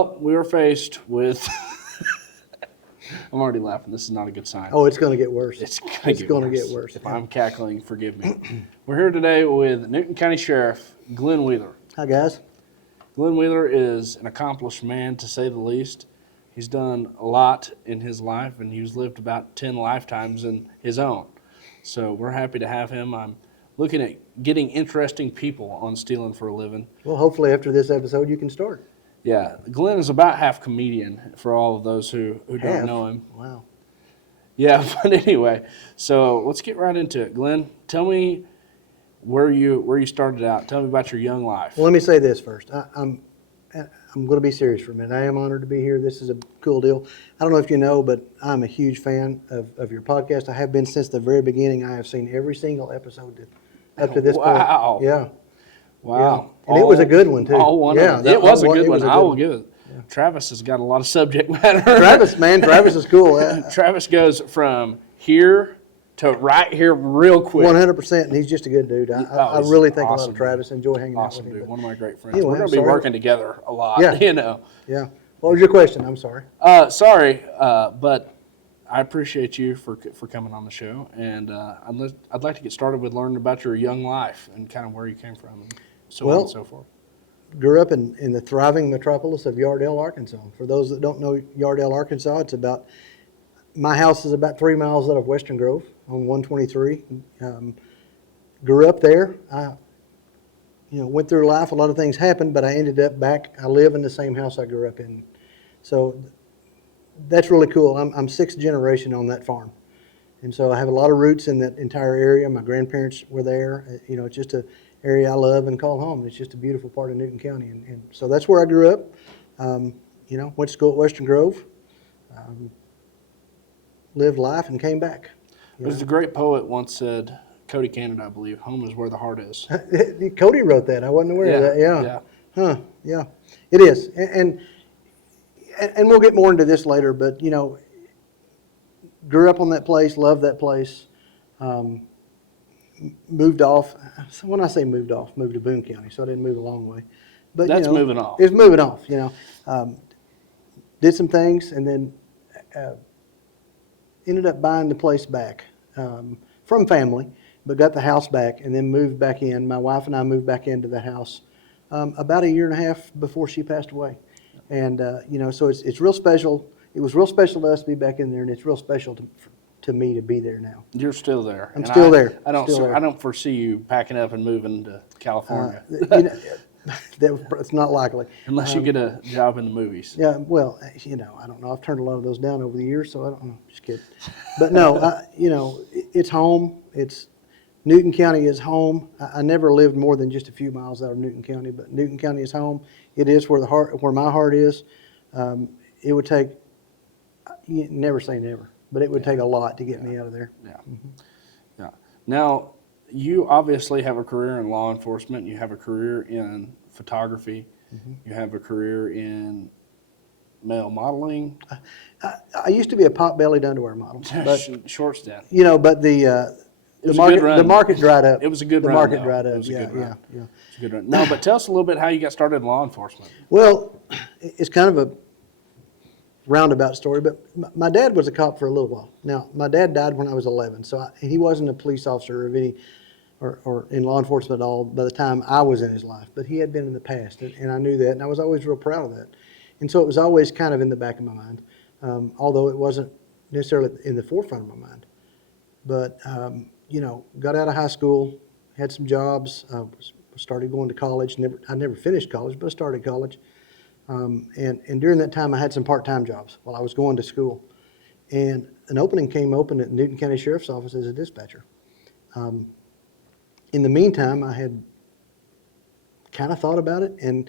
Well, we were faced with. I'm already laughing. This is not a good sign. Oh, it's going to get worse. It's going to get worse. If I'm cackling, forgive me. We're here today with Newton County Sheriff Glenn Wheeler. Hi, guys. Glenn Wheeler is an accomplished man, to say the least. He's done a lot in his life, and he's lived about 10 lifetimes in his own. So we're happy to have him. I'm looking at getting interesting people on Steelin for a living. Well, hopefully after this episode you can start. Yeah, Glenn is about half comedian for all of those who don't know him. Wow. Yeah, but anyway, so let's get right into it. Glenn, tell me where you started out. Tell me about your young life. Well, let me say this first. I'm going to be serious for a minute. I am honored to be here. This is a cool deal. I don't know if you know, but I'm a huge fan of your podcast. I have been since the very beginning. I have seen every single episode up to this point. Wow. Yeah. Wow. Yeah. And it was a good one, too. It was a good one. I will give it. Yeah. Travis has got a lot of subject matter. Travis is cool. Travis goes from here to right here real quick. 100%, and he's just a good dude. I really think awesome, a lot of Travis. Enjoy hanging awesome out with him. Dude. One of my great friends. Anyway, We're going to be working together a lot, Yeah. Yeah. What was your question? I'm sorry. Sorry, but I appreciate you for coming on the show, and I'd like to get started with learning about your young life and kind of where you came from and so on and so forth. Grew up in the thriving metropolis of Yardell, Arkansas. For those that don't know Yardell, Arkansas, my house is about 3 miles out of Western Grove on 123. Grew up there. I went through life. A lot of things happened, but I ended up back. I live in the same house I grew up in. So that's really cool. I'm sixth generation on that farm. And so I have a lot of roots in that entire area. My grandparents were there. It's just an area I love and call home. It's just a beautiful part of Newton County. And so that's where I grew up. Went to school at Western Grove. Lived life and came back. There's a great poet once said, Cody Canada, I believe, home is where the heart is. Cody wrote that. I wasn't aware of that. Yeah. Huh. Yeah. It is. And we'll get more into this later, but, grew up on that place, loved that place, moved off. So when I say moved off, moved to Boone County, so I didn't move a long way. But That's moving off. It's moving off, did some things and then ended up buying the place back from family, but got the house back and then moved back in. My wife and I moved back into the house about a year and a half before she passed away. And, so it's real special. It was real special to us to be back in there, and it's real special to me to be there now. You're still there. I'm still there. I don't foresee you packing up and moving to California. It's not likely. Unless you get a job in the movies. Yeah, well, I don't know. I've turned a lot of those down over the years, so I don't know. Just kidding. But no, it's home. It's Newton County is home. I never lived more than just a few miles out of Newton County, but Newton County is home. It is where my heart is. It would take, never say never, but it would take a lot to get me out of there. Yeah. Mm-hmm. Yeah. Now, you obviously have a career in law enforcement. You have a career in photography. Mm-hmm. You have a career in male modeling. I used to be a pot-bellied underwear model, but short stint. But the market dried up. It was a good run. The market dried up. It was a good run. Yeah. It's a good run. No, but tell us a little bit how you got started in law enforcement. Well, it's kind of a roundabout story, but my dad was a cop for a little while. Now, my dad died when I was 11, so he wasn't a police officer of any or in law enforcement at all by the time I was in his life, but he had been in the past, and I knew that, and I was always real proud of that. And so it was always kind of in the back of my mind, although it wasn't necessarily in the forefront of my mind. But, got out of high school, had some jobs, started going to college. I never finished college, but I started college. And during that time, I had some part-time jobs while I was going to school. And an opening came open at Newton County Sheriff's Office as a dispatcher. In the meantime, I had kind of thought about it and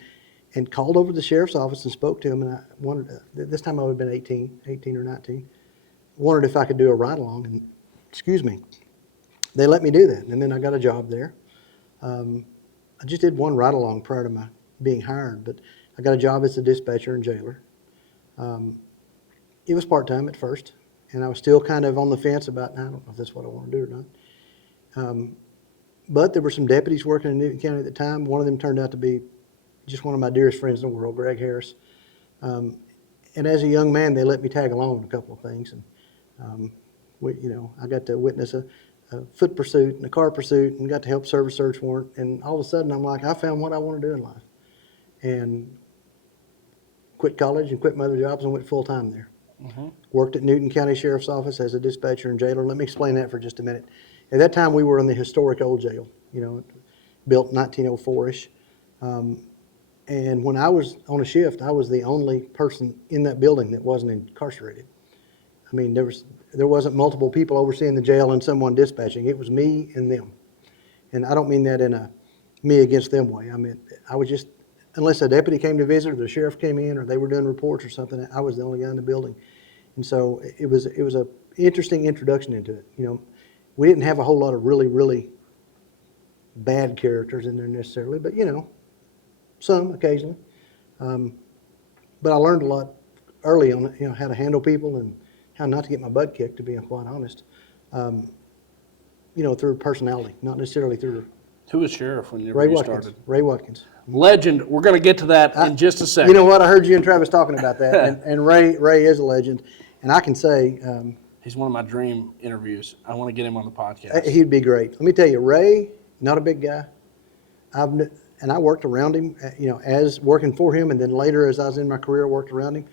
called over to the sheriff's office and spoke to him. And I wondered, this time I would have been 18 or 19, wondered if I could do a ride-along. And, they let me do that. And then I got a job there. I just did one ride-along prior to my being hired, but I got a job as a dispatcher and jailer. It was part-time at first, and I was still kind of on the fence about, I don't know if that's what I want to do or not. But there were some deputies working in Newton County at the time. One of them turned out to be just one of my dearest friends in the world, Greg Harris. And as a young man, they let me tag along on a couple of things. And, I got to witness a foot pursuit and a car pursuit and got to help serve a search warrant. And all of a sudden, I'm like, I found what I want to do in life. And quit college and quit my other jobs and went full-time there. Worked at Newton County Sheriff's Office as a dispatcher and jailer. Let me explain that for just a minute. At that time, we were in the historic old jail, built 1904-ish. And when I was on a shift, I was the only person in that building that wasn't incarcerated. I mean, there wasn't multiple people overseeing the jail and someone dispatching. It was me and them. And I don't mean that in a me against them way. I mean, I was just, unless a deputy came to visit or the sheriff came in or they were doing reports or something, I was the only guy in the building. And so it was a interesting introduction into it. We didn't have a whole lot of really, really bad characters in there necessarily, but some occasionally. But I learned a lot early on, how to handle people and how not to get my butt kicked, to be quite honest. Through personality, not necessarily through. Who was sheriff when you started? Ray Watkins. Legend. We're going to get to that in just a second. You know what? I heard you and Travis talking about that, and Ray is a legend. And I can say he's one of my dream interviews. I want to get him on the podcast. He'd be great. Let me tell you, Ray, not a big guy. And I worked around him, as working for him, and then later as I was in my career, worked around him.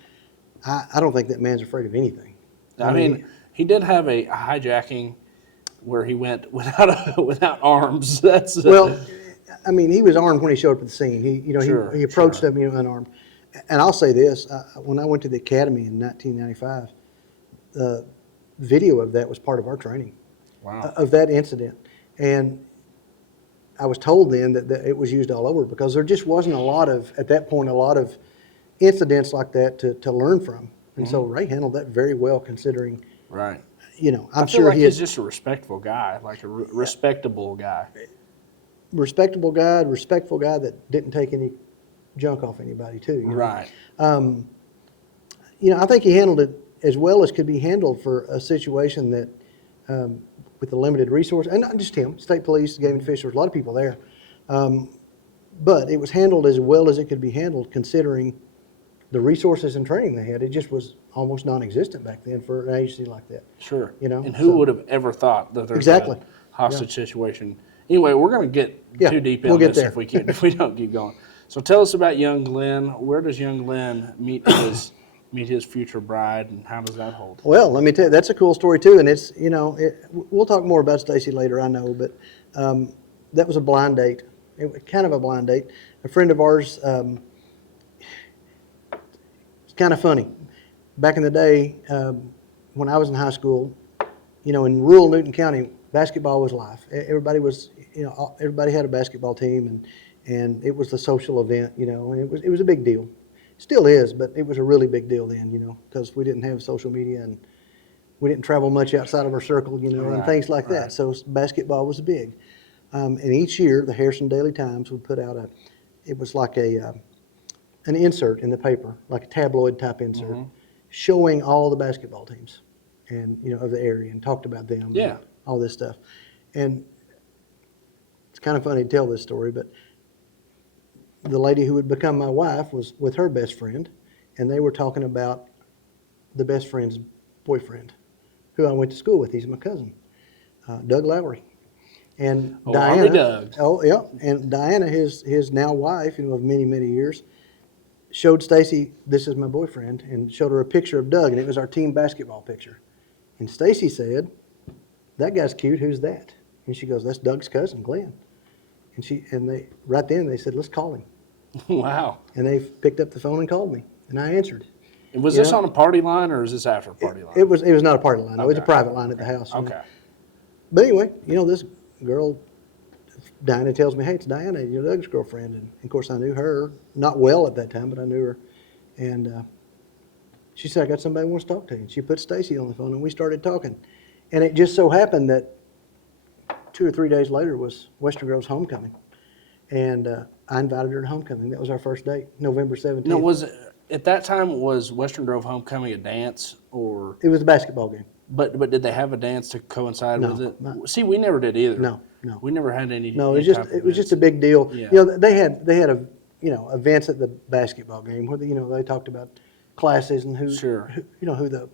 I don't think that man's afraid of anything. I mean, he did have a hijacking where he went without arms. That's well, I mean, he was armed when he showed up at the scene. He approached them, unarmed. And I'll say this: when I went to the academy in 1995, the video of that was part of our training. Wow. Of that incident, and I was told then that it was used all over because there just wasn't at that point, a lot of incidents like that to learn from. And so Ray handled that very well, considering. Right. I'm sure sure he's just a respectful guy, like a respectable guy. Respectable guy that didn't take any junk off anybody too. Right. I think he handled it as well as could be handled for a situation that, with the limited resource, and not just him, state police, game and fish, there was a lot of people there. But it was handled as well as it could be handled, considering the resources and training they had. It just was almost non-existent back then for an agency like that. Sure. And who would have ever thought that there's a hostage situation? Anyway, we're going to get too deep into this if we don't keep going. So tell us about young Glenn. Where does young Glenn meet his future bride, and how does that hold? Well, let me tell you, that's a cool story too. And it's, we'll talk more about Stacy later, I know, but that was a blind date. It was kind of a blind date. A friend of ours, it's kind of funny. Back in the day, when I was in high school, in rural Newton County, basketball was life. Everybody was, everybody had a basketball team, and it was the social event, and it was a big deal. Still is, but it was a really big deal then, because we didn't have social media and we didn't travel much outside of our circle, and things like that. So basketball was big. And each year, the Harrison Daily Times would put out it was like an insert in the paper, like a tabloid type insert, showing all the basketball teams and, of the area, and talked about them. Yeah. And all this stuff. And it's kind of funny to tell this story, but the lady who would become my wife was with her best friend, and they were talking about the best friend's boyfriend, who I went to school with. He's my cousin, Doug Lowry. And Diana, Doug. Oh yeah, and Diana, his now wife, of many, many years, showed Stacy, this is my boyfriend, and showed her a picture of Doug, and it was our team basketball picture. And Stacy said, "That guy's cute. Who's that?" And she goes, "That's Doug's cousin, Glenn." And they right then they said, "Let's call him." Wow. And they picked up the phone and called me, and I answered. And was this on a party line, or is this after a party line? It was not a party line. It was a private line at the house. Okay. But anyway, this girl, Diana, tells me, "Hey, it's Diana, Doug's girlfriend." And of course, I knew her, not well at that time, but I knew her. And she said, "I got somebody who wants to talk to you." And she put Stacy on the phone, and we started talking. And it just so happened that 2 or 3 days later was Western Grove's homecoming. And I invited her to homecoming. That was our first date, November 17th. No, at that time, was Western Grove homecoming a dance, or? It was a basketball game. But did they have a dance to coincide with it? No. See, we never did either. No. We never had any. No, it was just a big deal. Yeah. They had events at the basketball game where they talked about classes and Sure. who the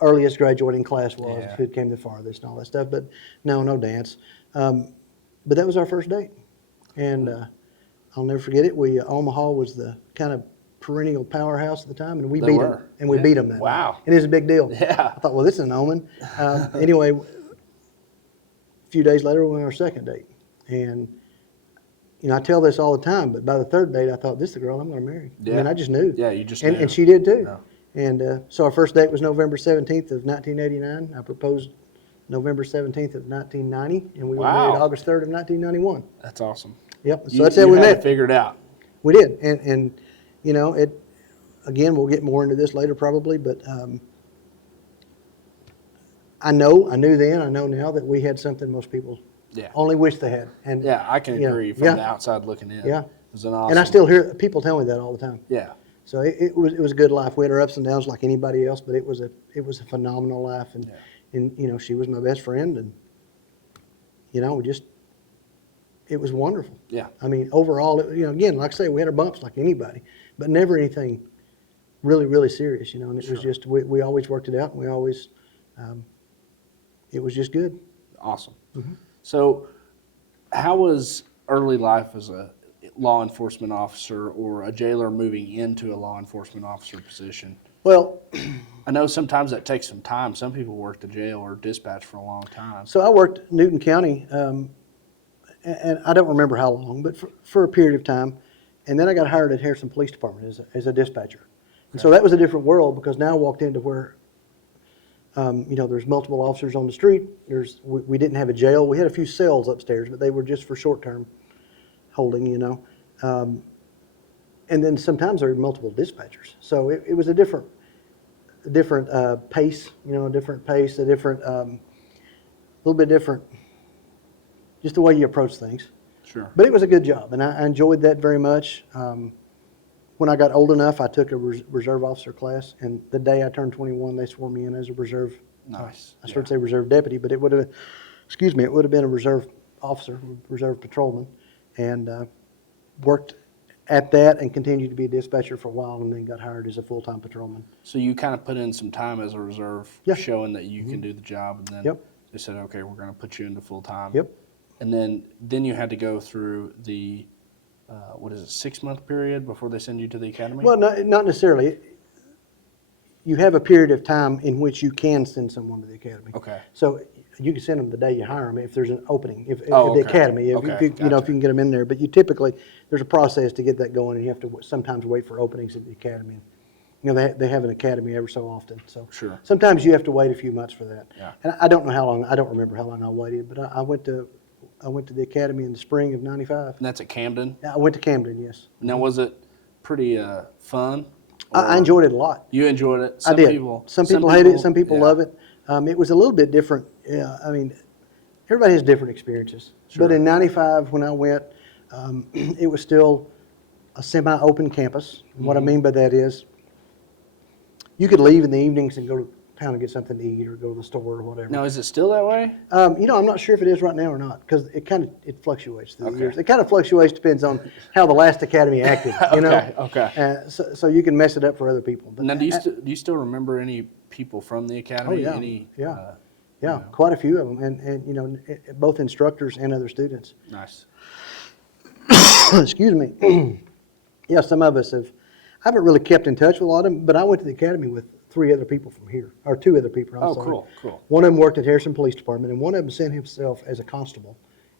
earliest graduating class was, Yeah. who came the farthest, and all that stuff. But no dance. But that was our first date, and I'll never forget it. Omaha was the kind of perennial powerhouse at the time, and we They beat were. them, and we Yeah. beat them that Wow. night. And it was a big deal. Yeah. I thought, well, this is an omen. Anyway, a few days later, we went on our second date, and I tell this all the time, but by the third date, I thought, this is the girl I'm going to marry. Yeah. I mean, I just knew. Yeah, you just and, knew. And she did too. Yeah. And so our first date was November 17th of 1989. I proposed November 17th of 1990, and we were Wow. married August 3rd of 1991. That's awesome. Yep. So You- that's how you we had met. it figured out. We did, and it. Again, we'll get more into this later probably, but I knew then, I know now that we had something most people Yeah. only wish they had. And Yeah, I can you know, agree from yeah. the outside looking in. Yeah. It was an awesome. And I still hear people tell me that all the time. Yeah. So it was a good life. We had our ups and downs like anybody else, but it was a phenomenal life, and she was my best friend, and it was wonderful. Yeah. I mean, overall, again, like I say, we had our bumps like anybody, but never anything really, really serious, and it was just, we always worked it out, and we always, it was just good. Awesome. Mm-hmm. So, how was early life as a law enforcement officer or a jailer moving into a law enforcement officer position? Well, I know sometimes that takes some time. Some people work the jail or dispatch for a long time. so I worked Newton County, and I don't remember how long, but for a period of time, and then I got hired at Harrison Police Department as a dispatcher. And so that was a different world, because now I walked into where, there's multiple officers on the street. We didn't have a jail. We had a few cells upstairs, but they were just for short-term holding, and then sometimes there were multiple dispatchers. So it was a different pace, a different pace, a little bit different, just the way you approach things. Sure. But it was a good job, and I enjoyed that very much. When I got old enough, I took a reserve officer class, and the day I turned 21, they swore me in as a reserve. Nice. I started to say reserve deputy, but it would have been a reserve officer, reserve patrolman, and worked at that and continued to be a dispatcher for a while, and then got hired as a full-time patrolman. So you kind of put in some time as a reserve, Yeah. showing that you can do the job, and then Yep. they said, okay, we're going to put you into full time. Yep. And then you had to go through the 6-month period before they send you to the academy? Well, not necessarily. You have a period of time in which you can send someone to the academy. Okay. So you can send them the day you hire them if there's an opening, if Oh, the okay. academy, if Okay, you if you can get them in there. But you typically, there's a process to get that going, and you have to sometimes wait for openings at the academy. They have an academy every so often. So Sure. sometimes you have to wait a few months for that. Yeah. And I don't know how long. I don't remember how long I waited, but I went to the academy in the spring of '95. And that's at Camden? I went to Camden, yes. Now, was it pretty fun? I Or enjoyed it a lot. You enjoyed it? I did. Some people hate it. Some people yeah. love it. It was a little bit different. Yeah, I mean, everybody has different experiences. Sure. But in '95, when I went, it was still a semi-open campus. And what I mean by that is, you could leave in the evenings and go to town and get something to eat, or go to the store or whatever. Now, is it still that way? I'm not sure if it is right now or not, because it fluctuates through the Okay. years. It kind of fluctuates, depends on how the last academy acted. Okay. So you can mess it up for other people. But Now, do you still remember any people from the academy? yeah. Any, Yeah, quite a few of them, and both instructors and other students. Nice. Excuse me. Yeah, some of us I haven't really kept in touch with a lot of them, but I went to the academy with 3 other people from here, or 2 other people. I'm Oh, sorry. cool. One of them worked at Harrison Police Department, and one of them sent himself as a constable,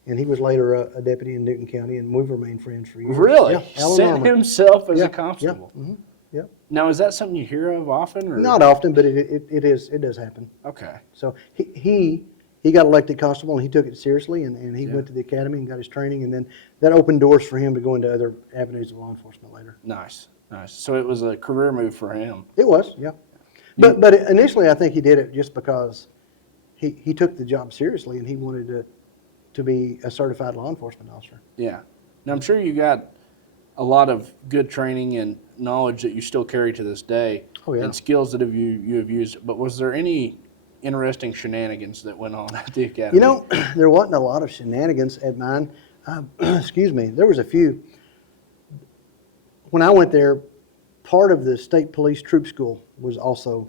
and he was later a deputy in Newton County, and we've remained friends for years. Really? Yeah, Alan Sent Armour. himself as Yeah, a constable? Yeah. Yeah. Now, is that something you hear of often? Or? Not often, but it does happen. Okay. So he got elected constable, and he took it seriously, and he went to the academy and got his training, and then that opened doors for him to go into other avenues of law enforcement later. Nice. So it was a career move for him. It was, yeah. But initially, I think he did it just because he took the job seriously, and he wanted to be a certified law enforcement officer. Yeah. Now, I'm sure you got a lot of good training and knowledge that you still carry to this day. Oh, yeah. And skills that you have used. But was there any interesting shenanigans that went on at the academy? There wasn't a lot of shenanigans at mine. Excuse me. There was a few. when I went there, part of the state police troop school was also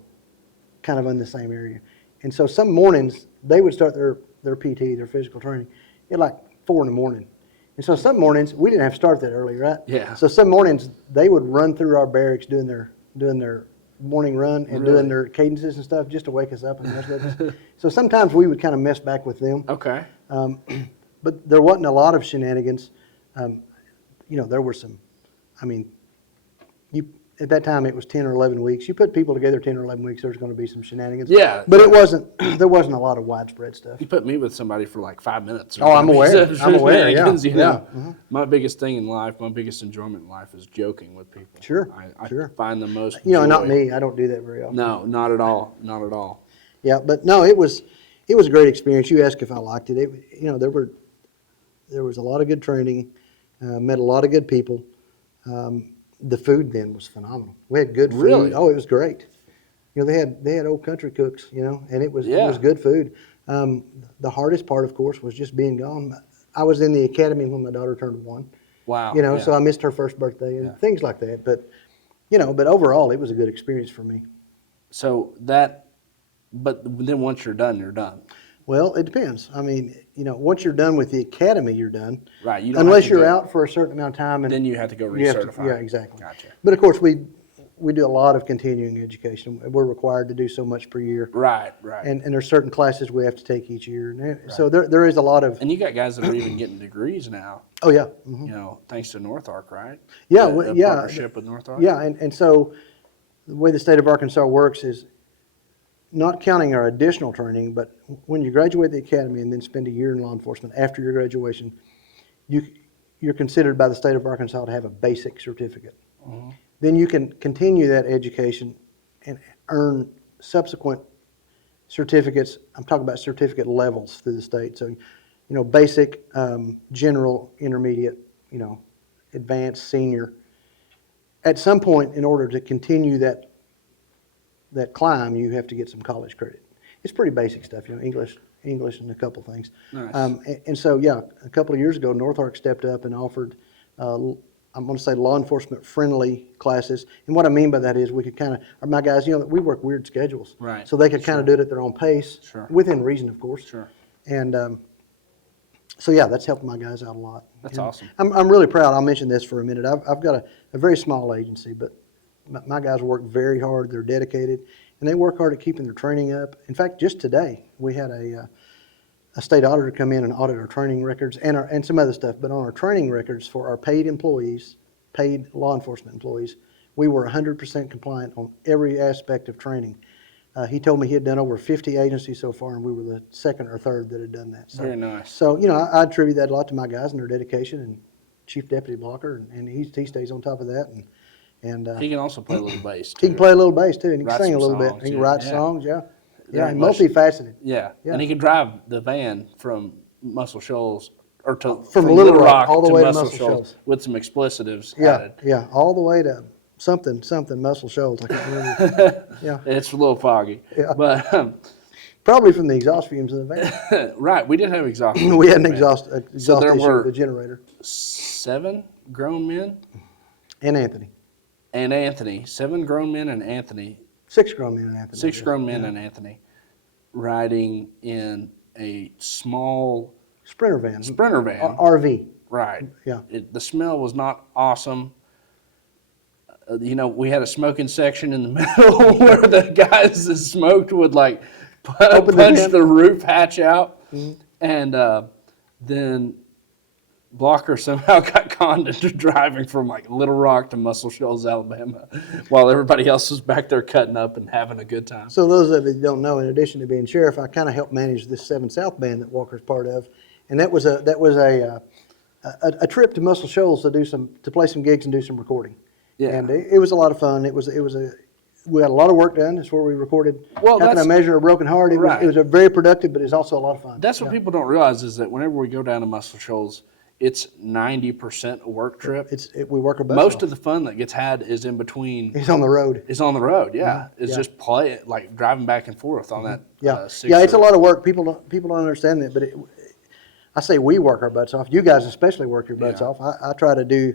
kind of in the same area. And so some mornings they would start their PT, their physical training, at like 4 in the morning. And so some mornings we didn't have to start that early, right? Yeah. So some mornings they would run through our barracks doing their morning run and doing their cadences and stuff just to wake us up and mess with us. So sometimes we would kind of mess back with them. Okay. But there wasn't a lot of shenanigans. There were some. I mean, at that time it was 10 or 11 weeks. You put people together 10 or 11 weeks, there's going to be some shenanigans. Yeah. But there wasn't a lot of widespread stuff. You put me with somebody for like 5 minutes. Oh, I'm aware. I'm aware. Yeah. You know? My biggest thing in life, my biggest enjoyment in life is joking with people. Sure. I sure. find the most not joy. me. I don't do that very often. No, not at all. Not at all. Yeah, but no, it was a great experience. You asked if I liked it. There was a lot of good training, met a lot of good people. The food then was phenomenal. We had good food. Really? Oh, it was great. They had old country cooks, and it was good food. The hardest part, of course, was just being gone. I was in the academy when my daughter turned 1. Wow. So I missed her first birthday and things like that. But overall, it was a good experience for me. So but then once you're done, you're done. Well, it depends. I mean, once you're done with the academy, you're done. Right. You don't unless have to you're go, out for a certain amount of time, and then you have to go you have to- recertify. yeah, exactly. Gotcha. But of course, we do a lot of continuing education. We're required to do so much per year, Right. and there's certain classes we have to take each year. So there is a lot of. And you got guys that are even getting degrees now. Oh yeah. Mm-hmm. Thanks to North Ark, right? Yeah. The Yeah. partnership with North Ark. Yeah, and so the way the state of Arkansas works is not counting our additional training, but when you graduate the academy and then spend a year in law enforcement after your graduation, you're considered by the state of Arkansas to have a basic certificate. Mm-hmm. Then you can continue that education and earn subsequent certificates. I'm talking about certificate levels through the state. So, basic, general, intermediate, advanced, senior. At some point, in order to continue that climb, you have to get some college credit. It's pretty basic stuff, English and a couple things. Nice. And so, a couple of years ago, North Ark stepped up and offered, I'm going to say, law enforcement friendly classes. And what I mean by that is we could my guys, we work weird schedules. Right. So they could kind of do it at their own pace, Sure. within reason, of course. Sure. And so, that's helped my guys out a lot. That's And awesome. I'm really proud. I'll mention this for a minute. I've got a very small agency, but my guys work very hard. They're dedicated, and they work hard at keeping their training up. In fact, just today we had a state auditor come in and audit our training records and some other stuff. But on our training records for our paid employees, paid law enforcement employees, we were 100% compliant on every aspect of training. He told me he had done over 50 agencies so far, and we were the second or third that had done that. So, Very nice. So, I attribute that a lot to my guys and their dedication, and Chief Deputy Blocker, and he stays on top of that. And He can also play a little bass, he too. can play a little bass too, and he can Write sing a some little bit. songs, He can yeah. write Yeah. songs, yeah. Very Yeah, much. multifaceted. Yeah. Yeah. And he can drive the van from Muscle Shoals, or From Little Rock all the way to Muscle Shoals. with some explicitives Yeah, added. yeah, all the way to something Muscle Shoals. I can't remember. Yeah, It's a little foggy. Yeah. But, probably from the exhaust fumes in the van. right, we did have exhaust. We had an van. exhaust there issue were- with the generator. 7 grown men And Anthony. and Anthony. 7 grown men and Anthony. 6 grown men and Anthony. 6 grown men Yeah. and Anthony riding in a small Sprinter van. Sprinter van. RV. Right. Yeah. The smell was not awesome. We had a smoking section in the middle where the guys that smoked would Open the punch vent. the roof hatch out. Mm-hmm. And then Blocker somehow got conned into driving from Little Rock to Muscle Shoals, Alabama, while everybody else was back there cutting up and having a good time. So those of you that don't know, in addition to being sheriff, I kind of helped manage this 7 South band that Walker's part of, and that was a trip to Muscle Shoals to play some gigs and do some recording. Yeah. And it was a lot of fun. We had a lot of work done. It's where we recorded Well, How Can I that's- Measure a Broken Heart. Right. It was a very productive, but it's also a lot of fun. That's what people don't realize is that whenever we go down to Muscle Shoals, it's 90% a work trip. We work our butts Most off. of the fun that gets had is in between. It's on the road. Is on the road, yeah. It's Yeah. just driving back and forth on that. Yeah, 6 it's a or- lot of work. People don't understand that, but I say we work our butts off. You guys especially work your butts Yeah. off. I try to do,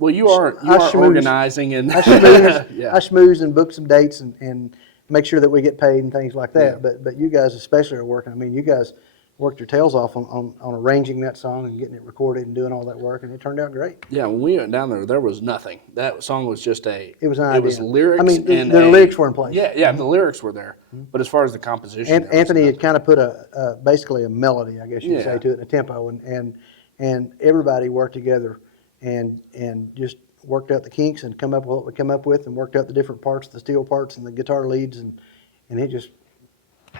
Well, you are schmooze. organizing and I schmooze, yeah. I schmooze and book some dates and make sure that we get paid and things like that. Yeah. But you guys especially are working. I mean, you guys worked your tails off on arranging that song and getting it recorded and doing all that work, and it turned out great. Yeah, when we went down there was nothing. That song was just It was an it was idea. lyrics I mean, and the lyrics were in place. Yeah, the lyrics were there. But as far as the composition, And there was Anthony had nothing. kind of put basically a melody, I guess you'd say, Yeah. to it, and a tempo, and everybody worked together and just worked out the kinks and come up with what we come up with, and worked out the different parts, the steel parts and the guitar leads, and it just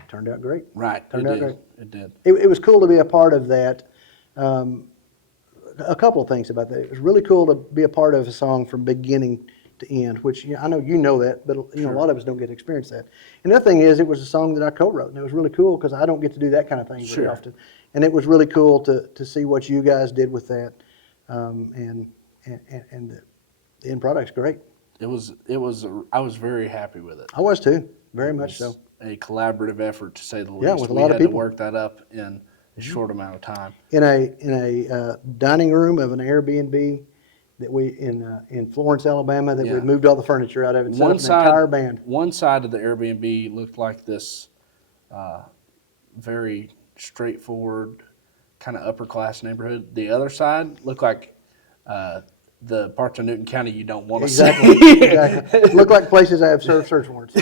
turned out great. Right. Turned it out did. great. It did. It was cool to be a part of that. A couple of things about that. It was really cool to be a part of a song from beginning to end, which I know you know that, but a lot of us don't get to experience that. And the other thing is, it was a song that I co-wrote, and it was really cool because I don't get to do that kind of thing very Sure. often. And it was really cool to see what you guys did with that, and the end product's great. It was. I was very happy with it. I was too, very much It so. was a collaborative effort, to say the least. Yeah, with a we lot of had people. to work that up in a short amount of time. In a dining room of an Airbnb that we in Florence, Alabama, that Yeah. we moved all the furniture out of and set up an entire band. One side of the Airbnb looked like this very straightforward, kind of upper class neighborhood. The other side looked like the parts of Newton County you don't want to Exactly. see. Exactly. Look like places I have served search warrants.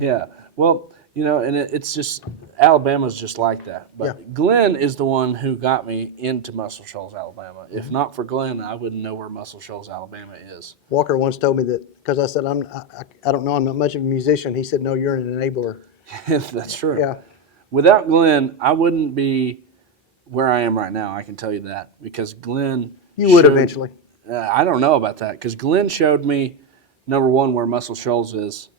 Yeah. Well, and it's just Alabama's just like that. But Yeah. Glenn is the one who got me into Muscle Shoals, Alabama. If not for Glenn, I wouldn't know where Muscle Shoals, Alabama is. Walker once told me that, because I said, I don't know, I'm not much of a musician. He said, no, you're an enabler. That's true. Yeah. Without Glenn, I wouldn't be where I am right now. I can tell you that, because Glenn. You would showed- eventually. I don't know about that, because Glenn showed me, number one, where Muscle Shoals is.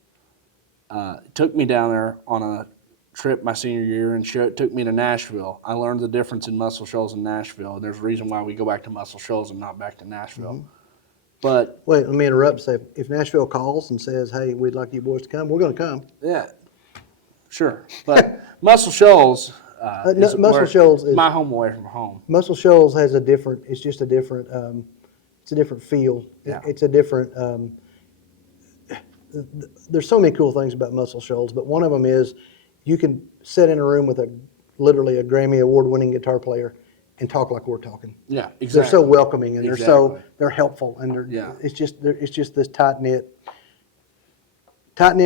Took me down there on a trip my senior year and took me to Nashville. I learned the difference in Muscle Shoals and Nashville. There's a reason why we go back to Muscle Shoals and not back to Nashville. Mm-hmm. But Wait, let me interrupt and say, if Nashville calls and says, hey, we'd like you boys to come, we're going to come. yeah, sure. But Muscle Shoals. Is Muscle where- Shoals is- my home away from home. Muscle Shoals has it's just a different, it's a different feel. Yeah. It's a different, there's so many cool things about Muscle Shoals, but one of them is you can sit in a room with literally a Grammy award-winning guitar player and talk like we're talking. Yeah, exactly. They're so welcoming, and Exactly. they're helpful, and Yeah. it's just this tight-knit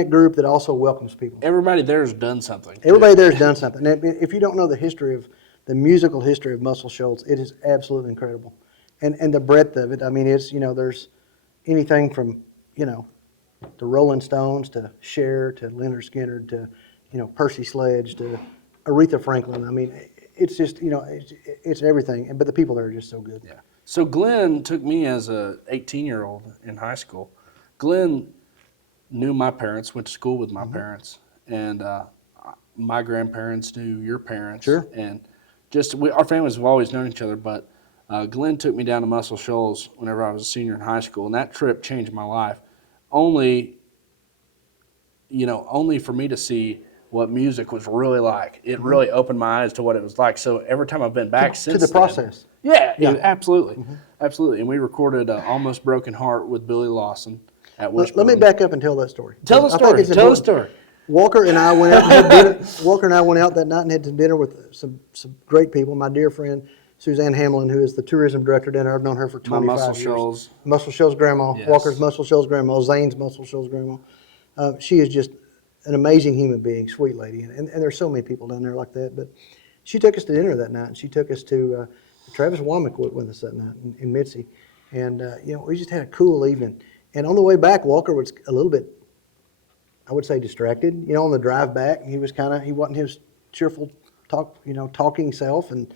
group that also welcomes people. Everybody there has done something. Everybody there has done something. And if you don't know the musical history of Muscle Shoals, it is absolutely incredible. And the breadth of it, I mean, it's, there's anything from, the Rolling Stones to Cher to Leonard Skinner to, Percy Sledge to Aretha Franklin. I mean, it's just, it's everything. But the people there are just so good. Yeah. So Glenn took me as a 18-year-old in high school. Glenn knew my parents, went to school with my parents, and my grandparents knew your parents. Sure. And just our families have always known each other, but Glenn took me down to Muscle Shoals whenever I was a senior in high school, and that trip changed my life. Only for me to see what music was really like. It really opened my eyes to what it was like. So every time I've been back since To the then- process. Yeah, Yeah. absolutely. Absolutely. And we recorded Almost Broken Heart with Billy Lawson at Let me Wishbone. back up and tell that story. Tell the I think story. it's Tell the important. story. Walker and I went out and had dinner. Walker and I went out that night and had some dinner with some great people. My dear friend Suzanne Hamlin, who is the tourism director down there. I've known her for My 25 Muscle years. Shoals. Muscle Shoals grandma, Yes. Walker's Muscle Shoals grandma, Zane's Muscle Shoals grandma. She is just an amazing human being, sweet lady. And there's so many people down there like that. But she took us to dinner that night, and she took us to Travis Womack with us that night in Mitzi. And, we just had a cool evening. And on the way back, Walker was a little bit, I would say, distracted. On the drive back, he wasn't his cheerful talking self. And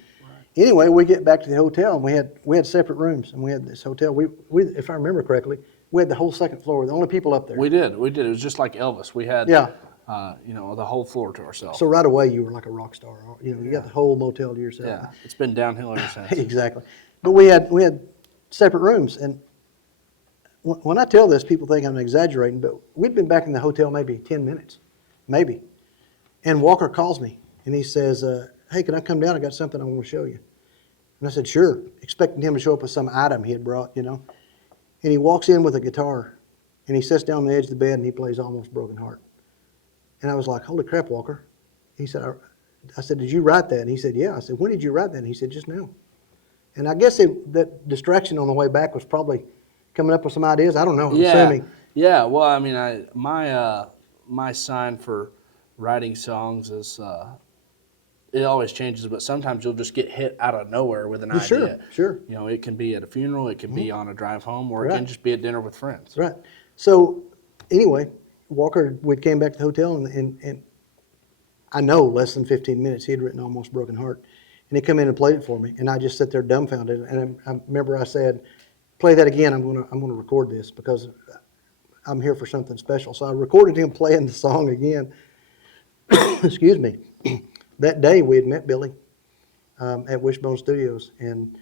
anyway, we get back to the hotel, and we had separate rooms, and we had this hotel. We if I remember correctly, we had the whole second floor. We're the only people up there. We did. It was just like Elvis. We had, Yeah. the whole floor to ourselves. So right away, you were like a rock star. You got the whole motel to yourself. Yeah, it's been downhill ever since. Exactly. But we had separate rooms, and when I tell this, people think I'm exaggerating, but we'd been back in the hotel maybe 10 minutes, maybe. And Walker calls me, and he says, hey, can I come down? I got something I want to show you. And I said, sure, expecting him to show up with some item he had brought, you know. And he walks in with a guitar, and he sits down on the edge of the bed, and he plays Almost Broken Heart. And I was like, holy crap, Walker. He said, I said, did you write that? And he said, yeah. I said, when did you write that? And he said, just now. And I guess that distraction on the way back was probably coming up with some ideas. I don't know, I'm assuming. Yeah, well, I mean, my sign for writing songs is it always changes, but sometimes you'll just get hit out of nowhere with an idea. Sure. You know, it can be at a funeral, it can be on a drive home, or it Right. can just be at dinner with friends. Right. So anyway, Walker, we came back to the hotel, and I know less than 15 minutes he had written Almost Broken Heart. And he come in and played it for me, and I just sat there dumbfounded. And I remember I said, play that again, I'm gonna record this because I'm here for something special. So I recorded him playing the song again. Excuse me. That day we had met Billy at Wishbone Studios, and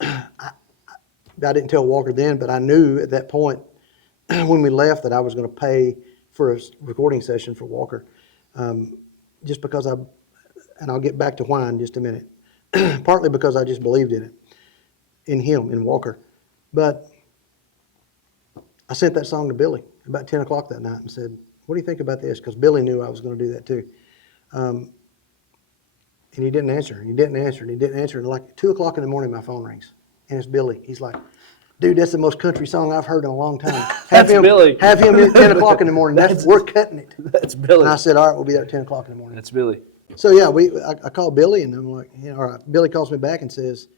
I didn't tell Walker then, but I knew at that point when we left that I was going to pay for a recording session for Walker, just because and I'll get back to why in just a minute. Partly because I just believed in it, in him, in Walker. But I sent that song to Billy about 10 o'clock that night and said, what do you think about this? Because Billy knew I was going to do that too. And he didn't answer, and he didn't answer, and he didn't answer. And like 2 o'clock in the morning, my phone rings, and it's Billy. He's like, dude, that's the most country song I've heard in a long time. That's Billy. Have him at 10 o'clock in the morning. We're cutting it. That's Billy. And I said, all right, we'll be there at 10 o'clock in the morning. That's Billy. So yeah, I called Billy, and I'm like, you know, all right. Billy calls me back and says,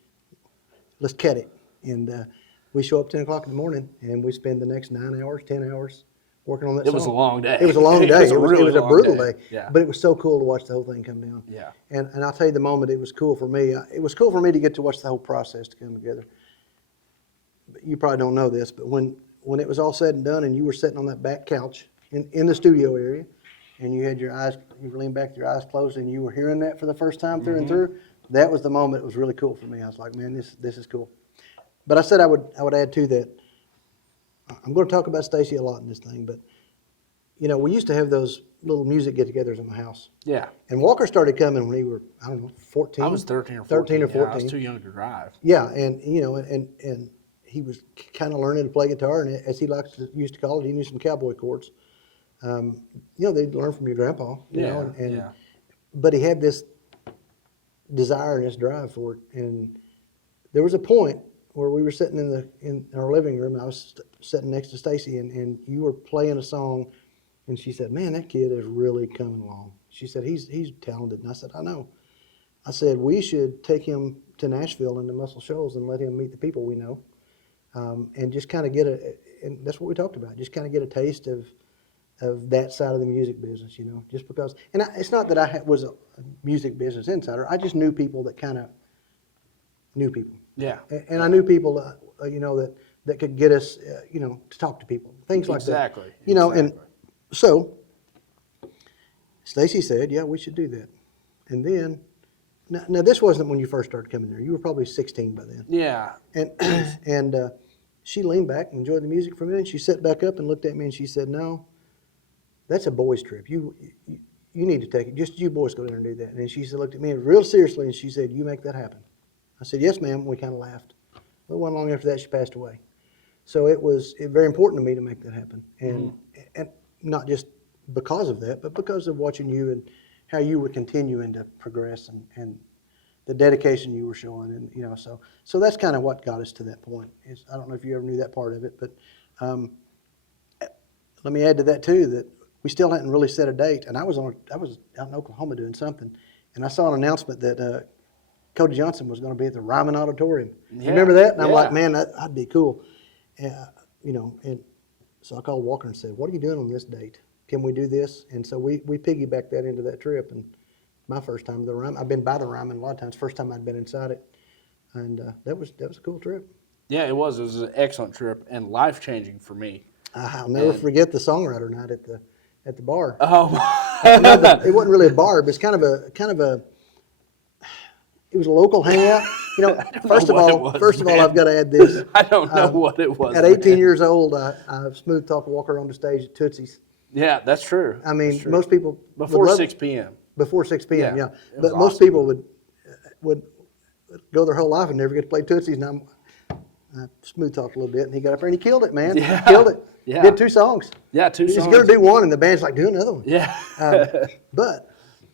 let's cut it. And we show up 10 o'clock in the morning, and we spend the next 9 hours, 10 hours working on that song. It was a long day. It was a long day. It was a brutal day. Yeah. But it was so cool to watch the whole thing come down. Yeah. And I'll tell you the moment it was cool for me. It was cool for me to get to watch the whole process to come together. But you probably don't know this, but when it was all said and done, and you were sitting on that back couch in the studio area, and you had your eyes, you were leaning back with your eyes closed, and you were hearing that for the first time through and through, that was the moment. It was really cool for me. I was like, man, this is cool. But I said I would add to that. I'm going to talk about Stacy a lot in this thing, but you know, we used to have those little music get-togethers in my house. Yeah. And Walker started coming when he were, I don't know, 14. I was 13 or 14. 13 or 14. Yeah, I was too young to drive. Yeah, and you know, and he was kind of learning to play guitar, and as he used to call it, he knew some cowboy chords. You know, they'd learn from your grandpa. You know, and but he had this desire and this drive for it. And there was a point where we were sitting in our living room. I was sitting next to Stacy, and you were playing a song, and she said, "Man, that kid is really coming along." She said, "He's talented," and I said, "I know." I said, "We should take him to Nashville and to Muscle Shoals and let him meet the people we know, and just kind of and that's what we talked about, just kind of get a taste of that side of the music business, you know, just because." And it's not that I was a music business insider. I just knew people that kind of knew people. Yeah. And I knew people, you know, that could get us, you know, to talk to people, things like that. Exactly. You know, and so Stacy said, "Yeah, we should do that." And then, now this wasn't when you first started coming there. You were probably 16 by then. Yeah. And she leaned back and enjoyed the music for a minute. She sat back up and looked at me and she said, "No, that's a boys' trip. You need to take it. Just you boys go down and do that." And she looked at me real seriously and she said, "You make that happen." I said, "Yes, ma'am." We kind of laughed. But it wasn't long after that she passed away. So it was very important to me to make that happen. And not just because of that, but because of watching you and how you were continuing to progress and the dedication you were showing. And, you know, so that's kind of what got us to that point. I don't know if you ever knew that part of it, but let me add to that too, that we still hadn't really set a date. And I was out in Oklahoma doing something, and I saw an announcement that Cody Johnson was going to be at the Ryman Auditorium. Yeah. You remember that? And I'm like, man, that'd be cool. You know, and so I called Walker and said, "What are you doing on this date? Can we do this?" And so we piggybacked that into that trip. And my first time to the Ryman, I've been by the Ryman a lot of times. First time I'd been inside it, and that was a cool trip. Yeah, it was. It was an excellent trip and life changing for me. I'll never forget the songwriter night at the bar. Oh, It wasn't really a bar, but it's kind of a. It was a local hangout. You know, first of all, I've got to add this. I don't know what it was. At 18 years old, I smooth talked Walker on the stage at Tootsie's. Yeah, that's true. I mean, That's true. most people Before 6 p.m. Before 6 p.m. Yeah, Yeah, it was but most awesome. people would go their whole life and never get to play Tootsies. And I smooth talked a little bit, and he got up there and he killed it, man. Yeah. Killed it. Yeah. Did 2 songs. Yeah, 2 He's songs. going to do one, and the band's like, do another one. Yeah. But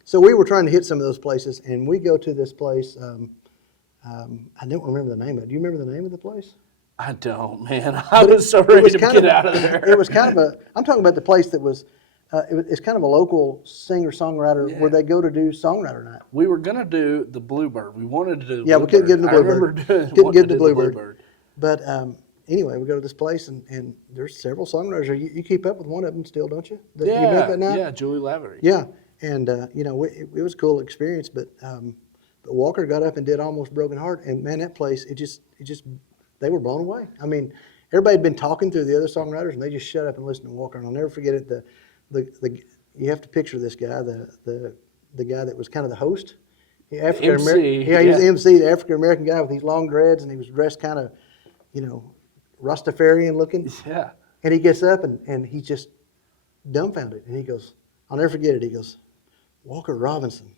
so we were trying to hit some of those places, and we go to this place. I don't remember the name of it. Do you remember the name of the place? I don't, man. I was so ready to get out of there. It was kind of I'm talking about the place that was, it's kind of a local singer-songwriter where they go to do songwriter night. We were going to do the Bluebird. We wanted to do Yeah, we couldn't get into I remember Bluebird. wanting Get to to do Bluebird. But anyway, we go to this place, and there's several songwriters. You keep up with one of them still, don't you? That you met that night? Yeah, Julie Lavery. Yeah, and it was a cool experience. But Walker got up and did Almost Broken Heart, and man, that place it just they were blown away. I mean, everybody had been talking through the other songwriters, and they just shut up and listened to Walker. And I'll never forget it. You have to picture this guy, the guy that was kind of the host. African American. Yeah, he was the MC, the African American guy with these long dreads, and he was dressed kind of, Rastafarian looking. Yeah. And he gets up and he's just dumbfounded. And he goes, I'll never forget it. He goes, Walker Robinson,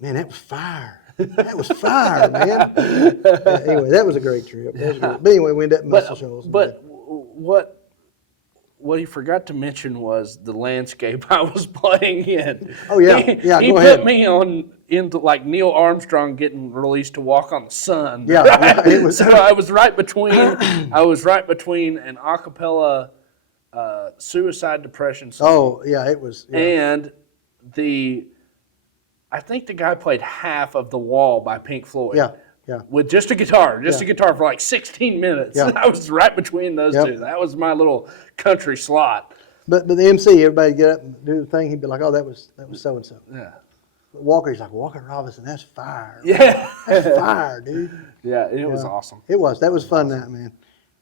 man, that was fire. That was fire, man. Anyway, that was a great trip. That was great. But anyway, we ended up at Muscle Shoals. But what he forgot to mention was the landscape I was playing in. Oh, yeah. He Go put ahead. me into like Neil Armstrong getting released to Walk on the Sun. Yeah, it was. So I was right between an a cappella suicide depression song Oh, yeah, it was. Yeah. and I think the guy played half of The Wall by Pink Floyd. Yeah, yeah. With just a guitar for like 16 minutes. Yeah. I was right between those two. That was my little country slot. But the MC, everybody get up and do the thing. He'd be like, "Oh, that was so and so." Yeah. Walker's like, Walker Robinson, that's fire. Yeah. That's fire, dude. Yeah, it was awesome. It was. That was fun night, man.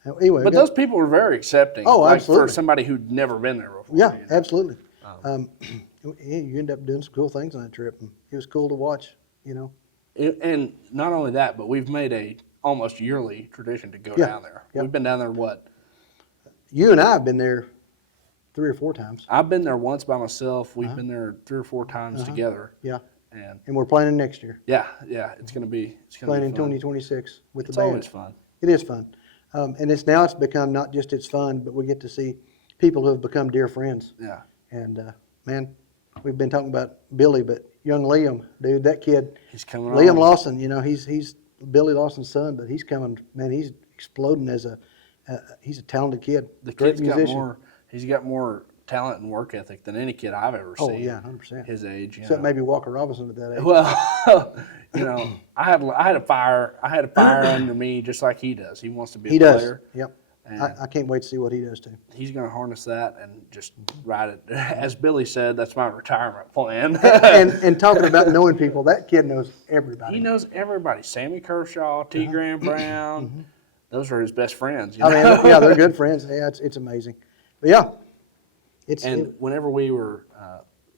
Anyway, But those people were very accepting. Oh, like absolutely. For somebody who'd never been there before. yeah, absolutely. You end up doing some cool things on that trip, and it was cool to watch. And not only that, but we've made a almost yearly tradition to go Yeah. down there. Yeah. We've been down there, what? You and I have been there 3 or 4 times. I've been there once by myself. We've been there 3 or 4 times together. Yeah, And and we're planning next year. yeah, it's gonna be Planning fun. 2026 with It's the band. always fun. It is fun, and it's become not just it's fun, but we get to see people who have become dear friends. Yeah. And man, we've been talking about Billy, but young Liam, dude, that kid, He's coming Liam on. Lawson, he's Billy Lawson's son, but he's coming, man, he's exploding as he's a talented kid. The great kid's musician. he's got more talent and work ethic than any kid I've ever Oh seen. yeah, 100%. His age. Except maybe Walker Robinson at that age. Well, I had a fire under me just like he does. He wants to be He a does. player. Yep. And I can't wait to see what he does too. he's going to harness that and just ride it. As Billy said, that's my retirement plan. and talking about knowing people, that kid knows everybody. He knows everybody. Sammy Kershaw, T. Graham Brown. Those are his best friends. I mean, yeah, they're good friends. Yeah, it's amazing. But yeah, Whenever we were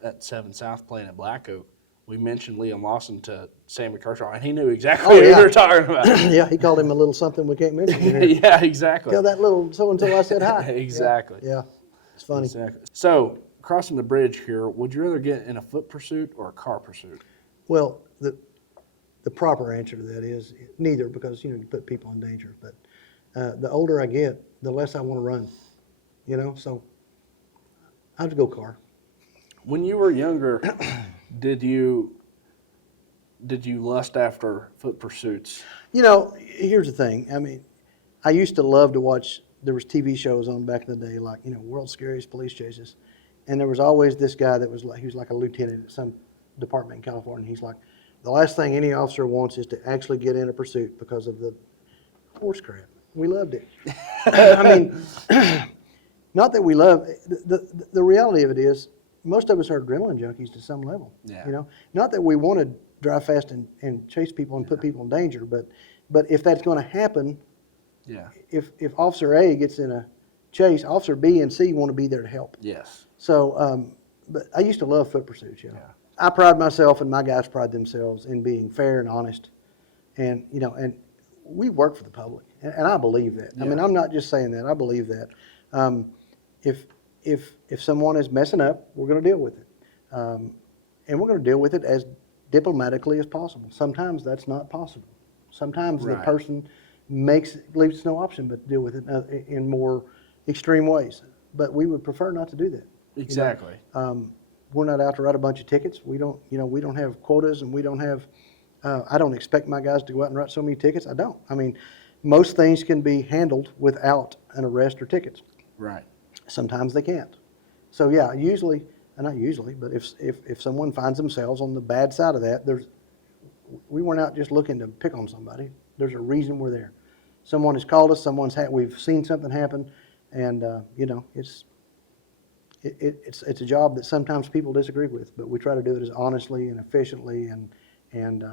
at 7 South playing at Black Oak, we mentioned Liam Lawson to Sammy Kershaw, and he knew exactly what we were talking about. yeah, he called him a little something we can't mention here. Yeah, exactly. Tell that little so-and-so I said hi. Exactly. Yeah, it's funny. Exactly. So, crossing the bridge here, would you rather get in a foot pursuit or a car pursuit? Like the proper answer to that is neither, because you put people in danger. But the older I get, the less I want to run. So I have to go car. When you were younger, did you lust after foot pursuits? Here's the thing. I mean, I used to love to watch. There was TV shows on back in the day, like World's Scariest Police Chases, and there was always this guy that was like a lieutenant at some department in California. He's like, the last thing any officer wants is to actually get in a pursuit because of the horse crap. We loved it. I mean, not that we love the reality of it is most of us are adrenaline junkies to some level. Yeah. Not that we want to drive fast and chase people and put people in danger, but if that's going to happen, Yeah. if Officer A gets in a chase, Officer B and C want to be there to help. Yes. So, but I used to love foot pursuits. I pride myself, and my guys pride themselves in being fair and honest, and and we work for the public, and I believe that. I mean, I'm not just saying that. I believe that. If someone is messing up, we're going to deal with it, and we're going to deal with it as diplomatically as possible. Sometimes that's not possible. Sometimes the Right. person leaves no option but to deal with it in more extreme ways. But we would prefer not to do that. Exactly. We're not out to write a bunch of tickets. We don't have quotas, and we don't have. I don't expect my guys to go out and write so many tickets. I don't. I mean, most things can be handled without an arrest or tickets. Right. Sometimes they can't. So yeah, usually, not usually, but if someone finds themselves on the bad side of that, we weren't out just looking to pick on somebody. There's a reason we're there. Someone has called us. We've seen something happen, and it's a job that sometimes people disagree with, but we try to do it as honestly and efficiently and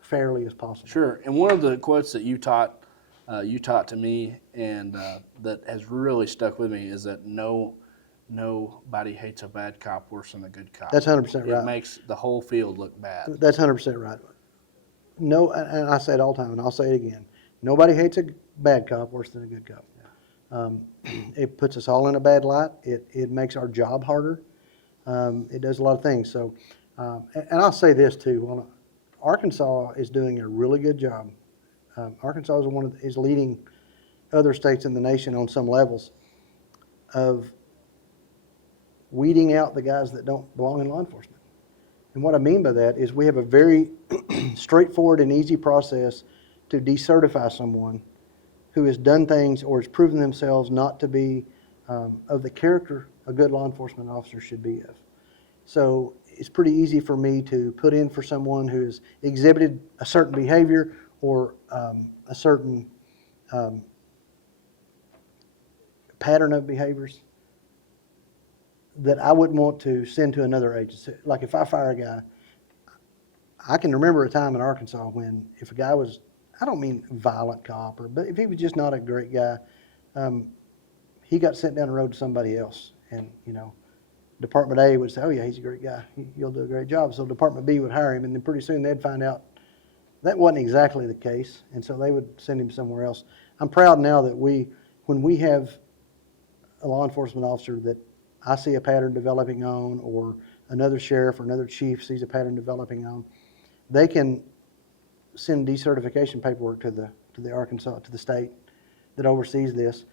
fairly as possible. Sure. And one of the quotes that you taught to me, and that has really stuck with me, is that nobody hates a bad cop worse than a good cop. That's 100% right. It makes the whole field look bad. That's 100% right. No, and I say it all the time, and I'll say it again. Nobody hates a bad cop worse than a good cop. It puts us all in a bad light. It makes our job harder. It does a lot of things. So, and I'll say this too. Well, Arkansas is doing a really good job. Arkansas is leading other states in the nation on some levels of weeding out the guys that don't belong in law enforcement. And what I mean by that is we have a very straightforward and easy process to decertify someone who has done things or has proven themselves not to be of the character a good law enforcement officer should be of. So it's pretty easy for me to put in for someone who has exhibited a certain behavior or a certain pattern of behaviors that I wouldn't want to send to another agency. Like if I fire a guy, I can remember a time in Arkansas when if a guy was, I don't mean violent cop, but if he was just not a great guy, he got sent down the road to somebody else. And, Department A would say, oh yeah, he's a great guy. He'll do a great job. So Department B would hire him, and then pretty soon they'd find out that wasn't exactly the case. And so they would send him somewhere else. I'm proud now that when we have a law enforcement officer that I see a pattern developing on, or another sheriff or another chief sees a pattern developing on, they can send decertification paperwork to the state that oversees this.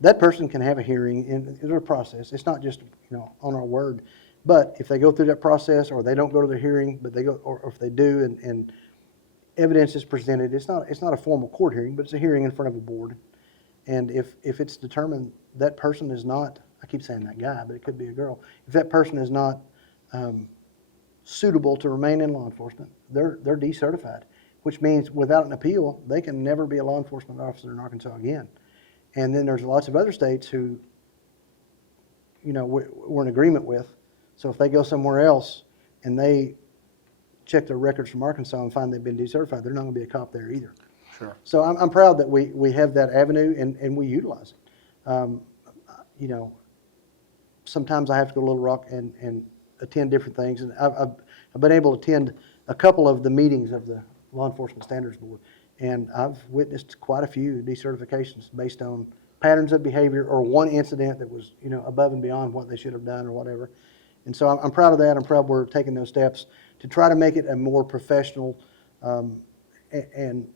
That person can have a hearing, and there's a process. It's not just on our word, but if they go through that process, or they don't go to the hearing, but they go, or if they do, and evidence is presented, it's not a formal court hearing, but it's a hearing in front of a board. And if it's determined that person is not, I keep saying that guy, but it could be a girl. If that person is not suitable to remain in law enforcement, they're decertified, which means without an appeal, they can never be a law enforcement officer in Arkansas again. And then there's lots of other states who, we're in agreement with. So if they go somewhere else and they check their records from Arkansas and find they've been decertified, they're not going to be a cop there either. Sure. So I'm proud that we have that avenue and we utilize it. Sometimes I have to go to Little Rock and attend different things. And I've been able to attend a couple of the meetings of the Law Enforcement Standards Board. And I've witnessed quite a few decertifications based on patterns of behavior or one incident that was, above and beyond what they should have done or whatever. And so I'm proud of that. I'm proud we're taking those steps to try to make it a more professional and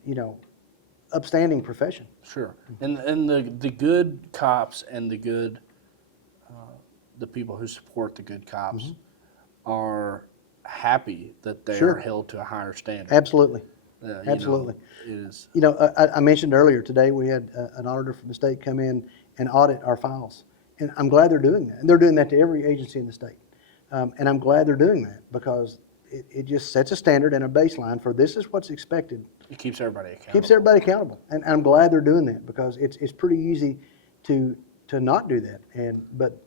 upstanding profession. Sure. And the good cops and the good the people who support the good cops are happy that they are held to a higher standard. Absolutely. Absolutely. It is. I mentioned earlier today we had an auditor from the state come in and audit our files. And I'm glad they're doing that. And they're doing that to every agency in the state. And I'm glad they're doing that because it just sets a standard and a baseline for this is what's expected. It keeps everybody accountable. Keeps everybody accountable. And I'm glad they're doing that because it's pretty easy to not do that. But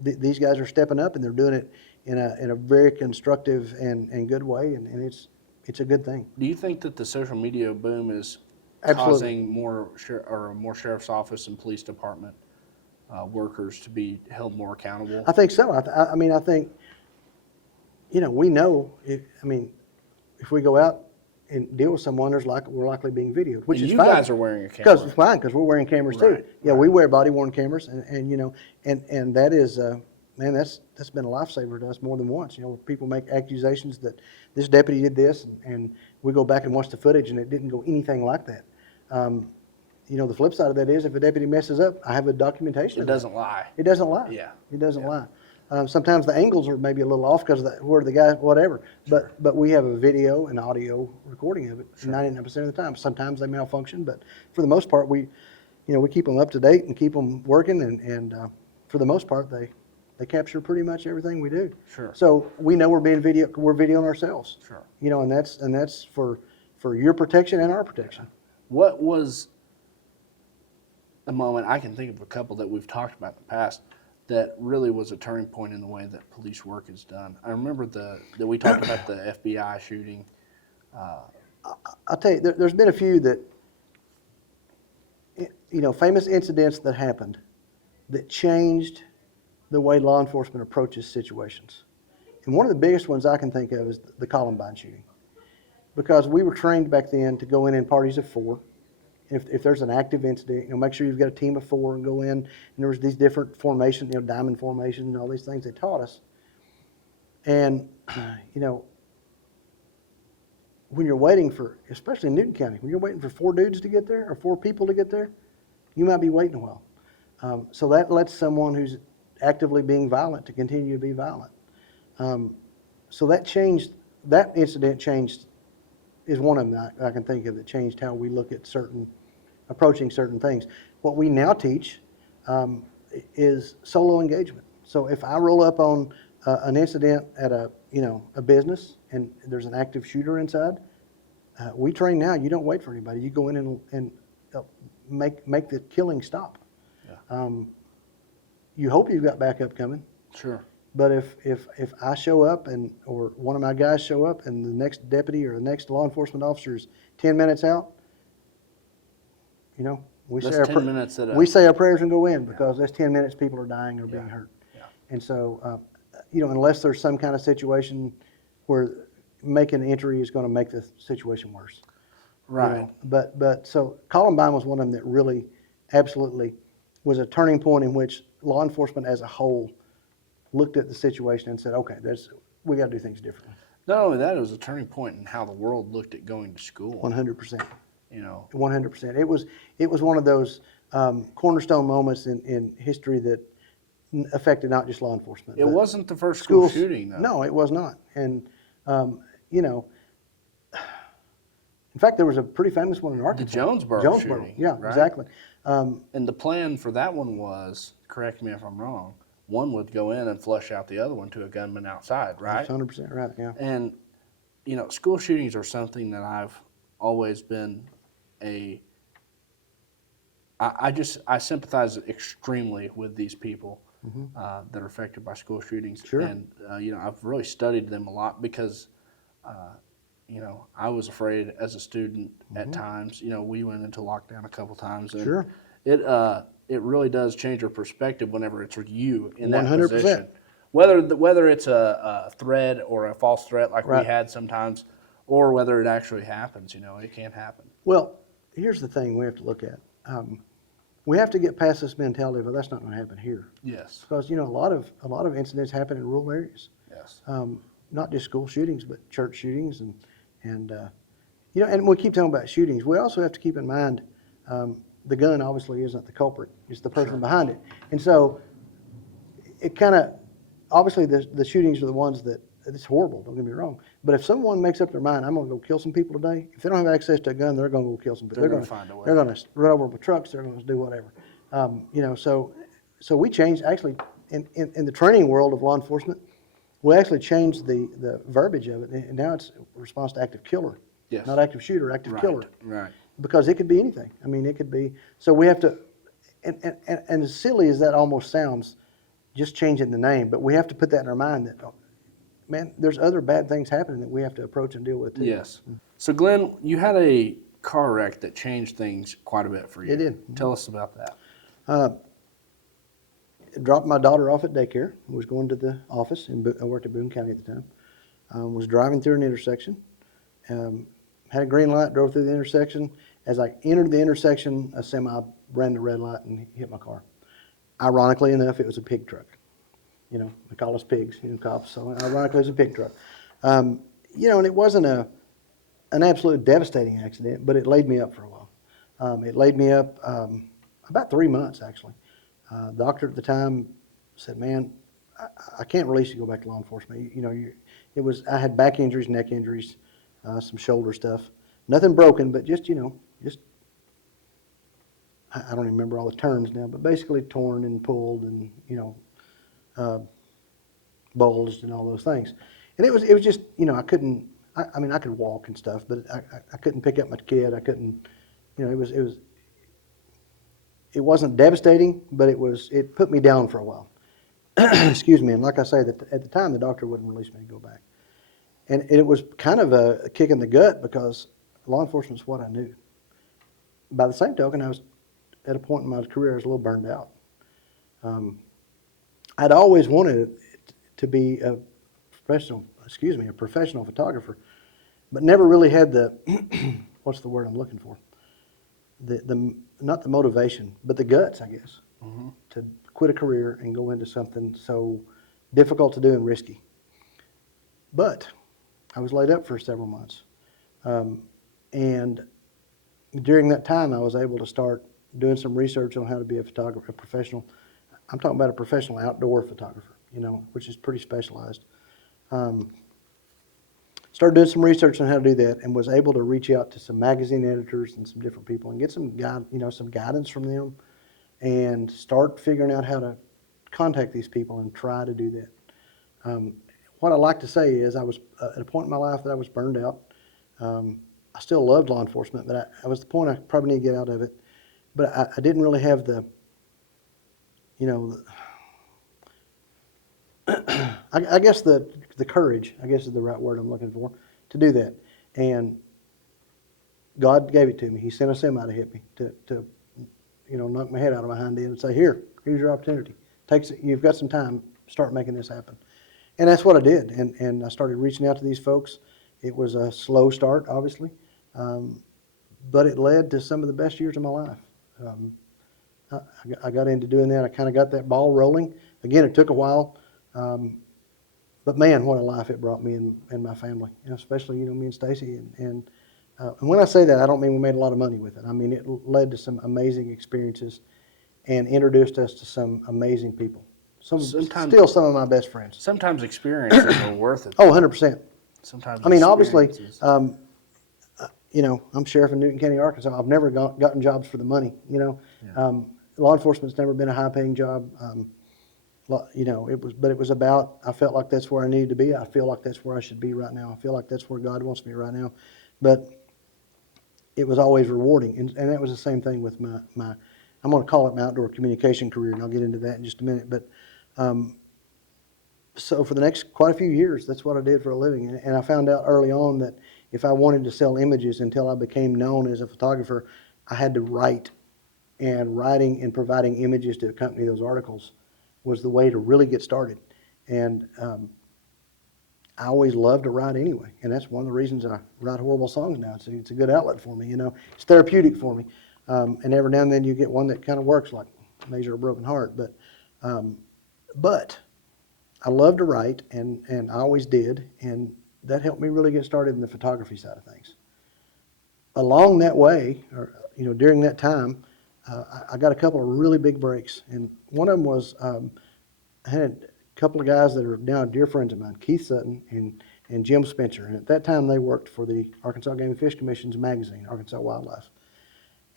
these guys are stepping up and they're doing it in a very constructive and good way. And it's a good thing. Do you think that the social media boom is Absolutely. causing more sheriff's office and police department workers to be held more accountable? I think so. I mean, I think, we know, if we go out and deal with someone, we're likely being videoed, which is you fine. You guys are wearing a camera. Because it's fine, because we're wearing cameras Right, too. Yeah, right. we wear body-worn cameras, and that is, man, that's been a lifesaver to us more than once. You know, people make accusations that this deputy did this, and we go back and watch the footage, and it didn't go anything like that. You know, the flip side of that is if a deputy messes up, I have a documentation. It doesn't lie. It doesn't lie. Yeah. It doesn't lie. Sometimes the angles are maybe a little off because of where the guy, whatever. But we have a video and audio recording of it 99% of the time. Sometimes they malfunction, but for the most part, we keep them up to date and keep them working, and for the most part, they capture pretty much everything we do. Sure. So we know we're videoing ourselves. Sure. You know, and that's for your protection and our protection. What was a moment, I can think of a couple that we've talked about in the past, that really was a turning point in the way that police work is done? I remember that we talked about the FBI shooting. I'll tell you, there's been a few that, you know, famous incidents that happened that changed the way law enforcement approaches situations. And one of the biggest ones I can think of is the Columbine shooting. Because we were trained back then to go in parties of 4. If there's an active incident, you know, make sure you've got a team of 4 and go in. And there was these different formations, you know, diamond formation and all these things they taught us. And, you know, when you're waiting for, especially in Newton County, when you're waiting for 4 dudes to get there or 4 people to get there, you might be waiting a while. So that lets someone who's actively being violent to continue to be violent. So that incident changed, is one of them I can think of that changed how we look at approaching certain things. What we now teach is solo engagement. So if I roll up on an incident at a business and there's an active shooter inside, we train now, you don't wait for anybody. You go in and make the killing stop. Yeah. You hope you've got backup coming. Sure. But if I show up or one of my guys show up and the next deputy or the next law enforcement officer is 10 minutes out, you know, we say our prayers and go in, because that's 10 minutes people are dying or being hurt. Yeah. And so, you know, unless there's some kind of situation where making an entry is going to make the situation worse. Right. You know? But so Columbine was one of them that really absolutely was a turning point in which law enforcement as a whole looked at the situation and said, okay, we got to do things differently. Not only that, it was a turning point in how the world looked at going to school. 100%. You know, 100%. It was one of those cornerstone moments in history that affected not just law enforcement. It wasn't the first school shooting, though. No, it was not. And you know, in fact, there was a pretty famous one in Arkansas. The Jonesboro shooting. Yeah, right? Exactly. And the plan for that one was, correct me if I'm wrong, one would go in and flush out the other one to a gunman outside, right? That's 100% right, yeah. And, you know, school shootings are something that I've always been I sympathize extremely with these people that are affected by school shootings. Sure. And, you know, I've really studied them a lot because, you know, I was afraid as a student at times. You know, we went into lockdown a couple times. And sure. It really does change your perspective whenever it's you in that 100%. position. Whether it's a threat or a false threat like we had sometimes, or whether it actually happens, you know, it can happen. Well, here's the thing we have to look at. We have to get past this mentality of, well, that's not going to happen here. Yes. Because, you know, a lot of incidents happen in rural areas. Yes. Not just school shootings, but church shootings and you know, and we keep talking about shootings. We also have to keep in mind the gun obviously isn't the culprit; it's the person behind it. And so, it kind of obviously the shootings are the ones that it's horrible. Don't get me wrong. But if someone makes up their mind, I'm going to go kill some people today. If they don't have access to a gun, they're going to go kill some people. They're going to find a way. They're going to run over with trucks. They're going to do whatever. You know, so we changed actually in the training world of law enforcement. We actually changed the verbiage of it, and now it's response to active killer. Yes. Not active shooter, active killer. Right. Because it could be anything. I mean, it could be. So we have to, and as silly as that almost sounds, just changing the name, but we have to put that in our mind that, oh, man, there's other bad things happening that we have to approach and deal with too. Yes. So, Glenn, you had a car wreck that changed things quite a bit for you. It did. Tell us about that. Dropped my daughter off at daycare. Was going to the office, I worked at Boone County at the time. Was driving through an intersection. Had a green light, drove through the intersection. As I entered the intersection, a semi ran the red light and hit my car. Ironically enough, it was a pig truck. they call us pigs, cops. So ironically, it's a pig truck. And it wasn't an absolute devastating accident, but it laid me up for a while. It laid me up about 3 months, actually. The doctor at the time said, "Man, I can't release you to go back to law enforcement. I had back injuries, neck injuries, some shoulder stuff. Nothing broken, but just I don't even remember all the terms now, but basically torn and pulled and bulged and all those things. And it was just I couldn't. I mean I could walk and stuff, but I couldn't pick up my kid. I couldn't. It wasn't devastating, but it put me down for a while. Excuse me. And like I say, that at the time the doctor wouldn't release me to go back, and it was kind of a kick in the gut because law enforcement is what I knew. By the same token, I was at a point in my career I was a little burned out. I'd always wanted to be a professional photographer, but never really had the what's the word I'm looking for? The not the motivation, but the guts, I guess, to quit a career and go into something so difficult to do and risky. But I was laid up for several months, and during that time, I was able to start doing some research on how to be a photographer, a professional. I'm talking about a professional outdoor photographer, which is pretty specialized. Started doing some research on how to do that, and was able to reach out to some magazine editors and some different people and get some guidance from them, and start figuring out how to contact these people and try to do that. What I like to say is I was at a point in my life that I was burned out. I still loved law enforcement, but I was at the point I probably need to get out of it. But I didn't really have I guess the courage, I guess is the right word I'm looking for, to do that. And God gave it to me. He sent a semi to hit me, to knock my head out of my hind end and say, here's your opportunity. You've got some time, start making this happen. And that's what I did. And I started reaching out to these folks. It was a slow start, obviously, but it led to some of the best years of my life. I got into doing that. I kind of got that ball rolling. Again, it took a while, but man, what a life it brought me and my family, especially me and Stacy. And when I say that, I don't mean we made a lot of money with it. I mean it led to some amazing experiences and introduced us to some amazing people. Still some of my best friends. Sometimes experiences are worth it. Oh, 100%. Sometimes. I mean, obviously, I'm sheriff in Newton County, Arkansas. I've never gotten jobs for the money. Law enforcement's never been a high-paying job. It was about. I felt like that's where I needed to be. I feel like that's where I should be right now. I feel like that's where God wants me right now. But it was always rewarding, and that was the same thing with my. I'm going to call it my outdoor communication career, and I'll get into that in just a minute. But so for the next quite a few years, that's what I did for a living. And I found out early on that if I wanted to sell images until I became known as a photographer, I had to write. And writing and providing images to accompany those articles was the way to really get started. And I always loved to write anyway. And that's one of the reasons I write horrible songs now. It's a good outlet for me, It's therapeutic for me. And every now and then you get one that kind of works, like Measure a Broken Heart. But I love to write, and I always did, and that helped me really get started in the photography side of things. Along that way, during that time, I got a couple of really big breaks, and one of them was I had a couple of guys that are now dear friends of mine, Keith Sutton and Jim Spencer, and at that time they worked for the Arkansas Game and Fish Commission's magazine, Arkansas Wildlife,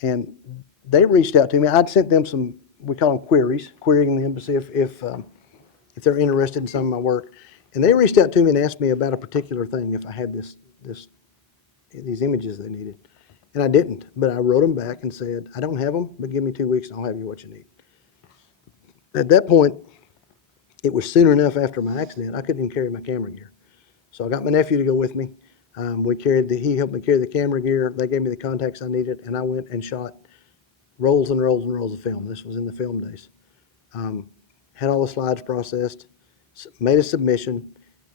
and they reached out to me. I'd sent them some, we call them queries, querying them to see if they're interested in some of my work, and they reached out to me and asked me about a particular thing, if I had these images they needed. And I didn't, but I wrote them back and said, I don't have them, but give me 2 weeks and I'll have you what you need. At that point, it was soon enough after my accident, I couldn't even carry my camera gear. So I got my nephew to go with me. He helped me carry the camera gear. They gave me the contacts I needed, and I went and shot rolls and rolls and rolls of film. This was in the film days. Had all the slides processed, made a submission,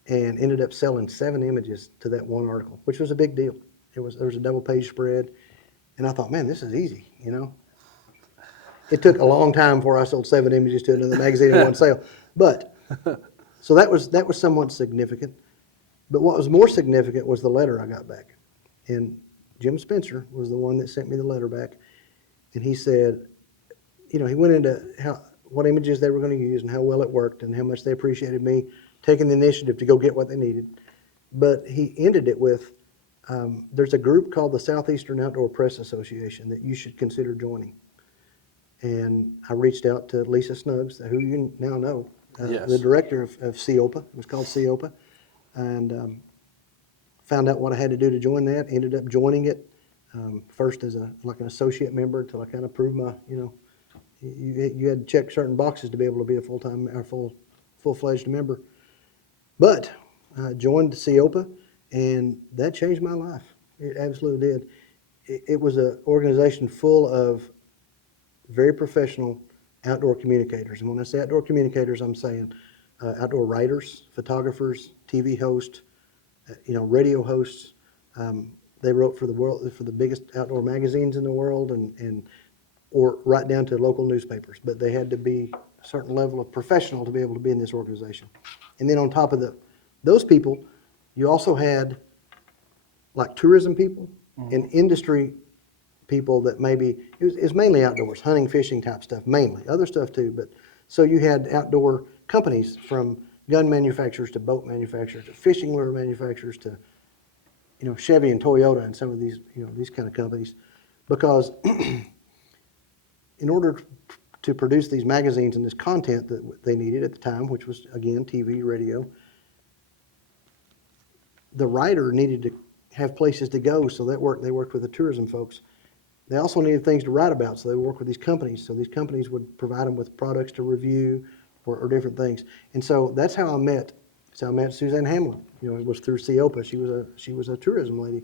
and ended up selling 7 images to that one article, which was a big deal. There was a double page spread, and I thought, man, this is easy, It took a long time before I sold 7 images to another magazine in one sale, but So that was somewhat significant. But what was more significant was the letter I got back. And Jim Spencer was the one that sent me the letter back. And he said, he went into what images they were going to use and how well it worked and how much they appreciated me taking the initiative to go get what they needed. But he ended it with, there's a group called the Southeastern Outdoor Press Association that you should consider joining. And I reached out to Lisa Snuggs, who you now know, Yes. the director of CEOPA. It was called CEOPA. And found out what I had to do to join that. Ended up joining it first as an associate member until I kind of proved my, you had to check certain boxes to be able to be a full-time or full-fledged member. But I joined CEOPA, and that changed my life. It absolutely did. It was an organization full of very professional outdoor communicators. And when I say outdoor communicators, I'm saying outdoor writers, photographers, TV hosts, radio hosts. They wrote for the biggest outdoor magazines in the world, or right down to local newspapers. But they had to be a certain level of professional to be able to be in this organization. And then on top of those people, you also had like tourism people and industry people that maybe, it was mainly outdoors, hunting, fishing type stuff, mainly. Other stuff too, but so you had outdoor companies from gun manufacturers to boat manufacturers to fishing lure manufacturers to, Chevy and Toyota and some of these, these kind of companies. Because in order to produce these magazines and this content that they needed at the time, which was, again, TV, radio, the writer needed to have places to go, so they worked with the tourism folks. They also needed things to write about, so they worked with these companies. So these companies would provide them with products to review or different things. And so that's how I met. So I met Suzanne Hamlin. It was through CEOPA. She was a tourism lady.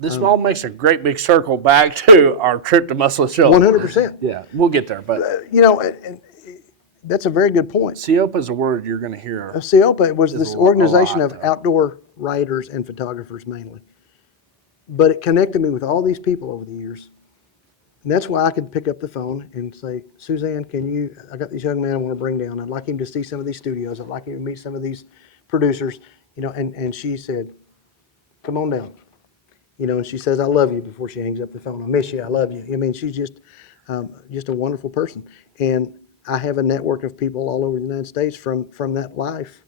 This all makes a great big circle back to our trip to Muscle Shoals. 100%. Yeah, we'll get there. But and that's a very good point. CEOPA is a word you're going to hear. CEOPA was this organization lot. of outdoor writers and photographers mainly. But it connected me with all these people over the years. And that's why I could pick up the phone and say, Suzanne, I got this young man I want to bring down. I'd like him to see some of these studios. I'd like him to meet some of these producers, and she said, come on down. And she says, I love you before she hangs up the phone. I miss you. I love you. I mean, she's just a wonderful person. And I have a network of people all over the United States from that life,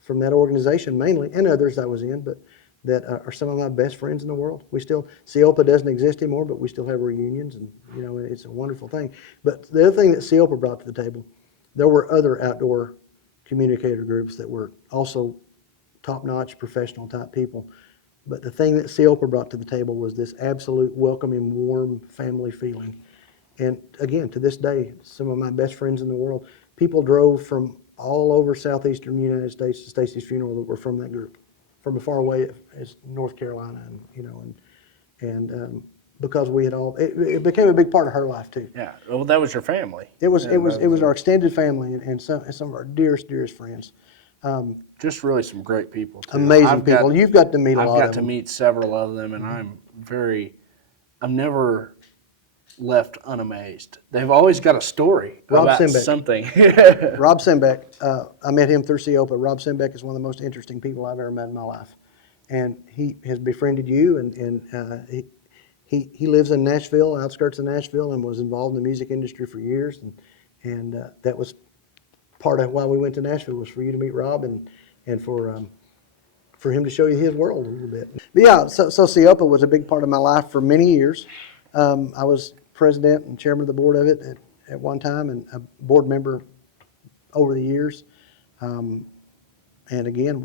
from that organization mainly, and others I was in, but that are some of my best friends in the world. CEOPA doesn't exist anymore, but we still have reunions, and it's a wonderful thing. But the other thing that CEOPA brought to the table, there were other outdoor communicator groups that were also top-notch professional type people. But the thing that CEOPA brought to the table was this absolute welcoming, warm family feeling. And again, to this day, some of my best friends in the world, people drove from all over southeastern United States to Stacy's funeral that were from that group, from as far away as North Carolina, and because we had all, it became a big part of her life too. Yeah, well, that was your family. It was our extended family and some of our dearest friends. Just really some great people too. Amazing people. You've got to meet a lot of them. I've got to meet several of them, and I'm never left unamazed. They've always got a story about something. Rob Sembeck, I met him through CEOPA. Rob Sembeck is one of the most interesting people I've ever met in my life. And he has befriended you, and he lives in Nashville, outskirts of Nashville, and was involved in the music industry for years. And that was part of why we went to Nashville, was for you to meet Rob and for him to show you his world a little bit. But yeah, so CEOPA was a big part of my life for many years. I was president and chairman of the board of it at one time, and a board member over the years. And again,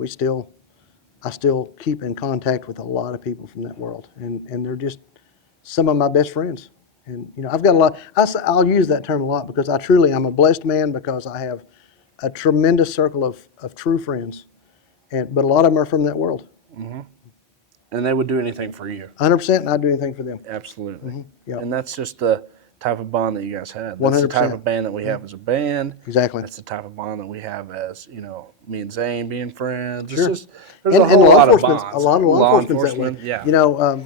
I still keep in contact with a lot of people from that world, and they're just some of my best friends. And I've got a lot. I'll use that term a lot because I'm a blessed man because I have a tremendous circle of true friends, but a lot of them are from that world. Mm-hmm. And they would do anything for you. 100%, and I'd do anything for them. Absolutely. Mm-hmm. Yep. And that's just the type of bond that you guys had. That's 100%. the type of band that we have as a band. Exactly. That's the type of bond that we have as, me and Zane being friends. Sure. There's a whole lot of bonds. A lot of law enforcement that way. Yeah.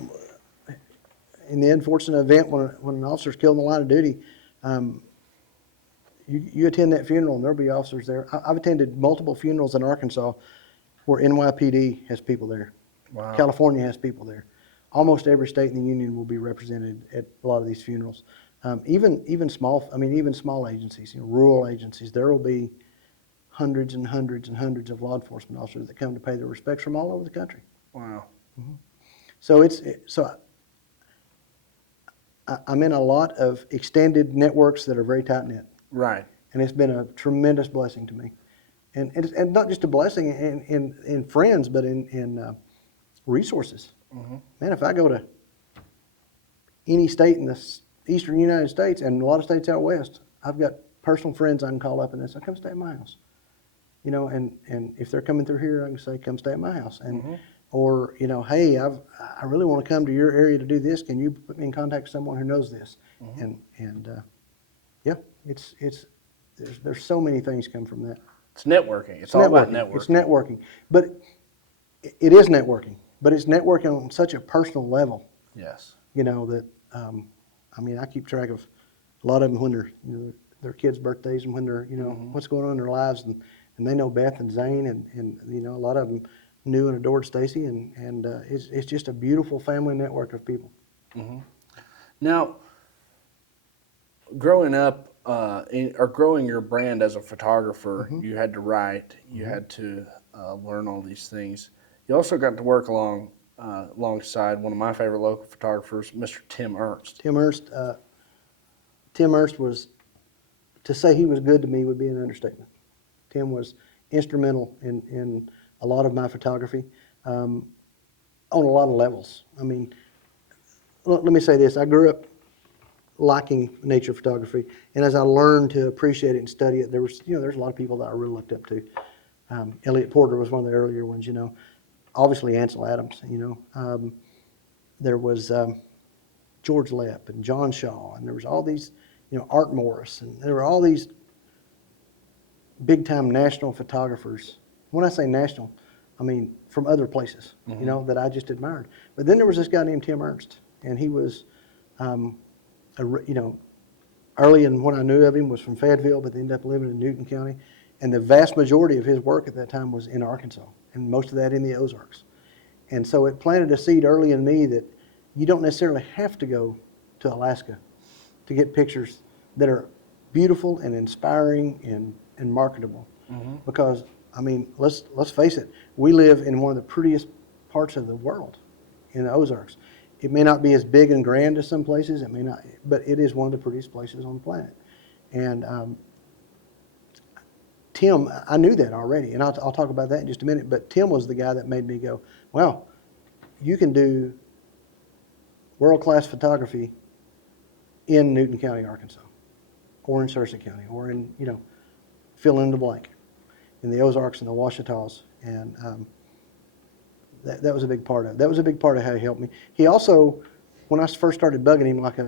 In the unfortunate event when an officer's killed in the line of duty, you attend that funeral and there'll be officers there. I've attended multiple funerals in Arkansas where NYPD has people there. Wow. California has people there. Almost every state in the union will be represented at a lot of these funerals. Even small agencies, rural agencies, there will be hundreds and hundreds and hundreds of law enforcement officers that come to pay their respects from all over the country. Wow. So I'm in a lot of extended networks that are very tight knit, Right. and it's been a tremendous blessing to me, and not just a blessing in friends, but in resources. Man, if I go to any state in the eastern United States and a lot of states out west, I've got personal friends I can call up and they say, "Come stay at my house." And if they're coming through here, I can say, "Come stay at my house." And or hey, I really want to come to your area to do this. Can you put me in contact with someone who knows this? Yeah, there's so many things come from that. It's networking. It's all about networking. It's networking, but it is networking. But it's networking on such a personal level. Yes. That I keep track of a lot of them when they're their kids' birthdays and when they're what's going on in their lives, and they know Beth and Zane and a lot of them knew and adored Stacy, and it's just a beautiful family network of people. Now, growing up or growing your brand as a photographer, you had to write, you had to learn all these things. You also got to work alongside one of my favorite local photographers, Mr. Tim Ernst. Tim Ernst was, to say he was good to me would be an understatement. Tim was instrumental in a lot of my photography on a lot of levels. I mean, let me say this. I grew up liking nature photography, and as I learned to appreciate it and study it, there's a lot of people that I really looked up to. Elliot Porter was one of the earlier ones, Obviously Ansel Adams, There was George Lepp and John Shaw, and there was all these, Art Morris, and there were all these big-time national photographers. When I say national, I mean from other places, that I just admired. But then there was this guy named Tim Ernst, and he was, early in when I knew of him was from Fayetteville, but they ended up living in Newton County. And the vast majority of his work at that time was in Arkansas, and most of that in the Ozarks. And so it planted a seed early in me that you don't necessarily have to go to Alaska to get pictures that are beautiful and inspiring and marketable. Because, let's face it, we live in one of the prettiest parts of the world, in the Ozarks. It may not be as big and grand as some places, it may not, but it is one of the prettiest places on the planet. And Tim, I knew that already, and I'll talk about that in just a minute, but Tim was the guy that made me go, well, you can do world-class photography in Newton County, Arkansas, or in Searcy County, or in, fill in the blank, in the Ozarks and the Ouachitas, and that was a big part of it. That was a big part of how he helped me. He also, when I first started bugging him like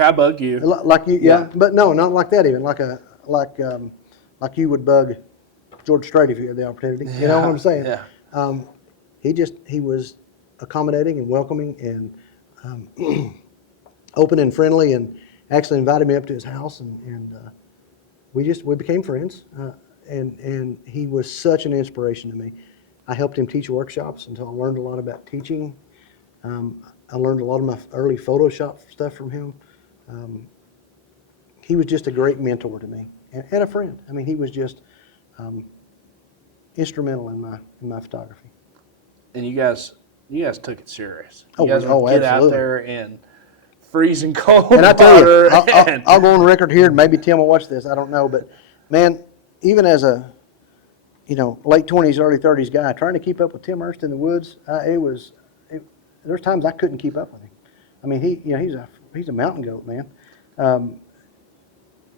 I bug you. Like you, yeah, but no, not like that even, like you would bug George Strait if you had the opportunity. You know what I'm saying? Yeah. He was accommodating and welcoming and open and friendly, and actually invited me up to his house, and we became friends. And he was such an inspiration to me. I helped him teach workshops until I learned a lot about teaching. I learned a lot of my early Photoshop stuff from him. He was just a great mentor to me and a friend. He was just instrumental in my photography. And you guys took it serious. You guys would get absolutely. out there in freezing cold and I tell you, water. I'll go on record here, and maybe Tim will watch this. I don't know, but man, even as a late 20s, early 30s guy, trying to keep up with Tim Ernst in the woods, there's times I couldn't keep up with him. He's a mountain goat, man.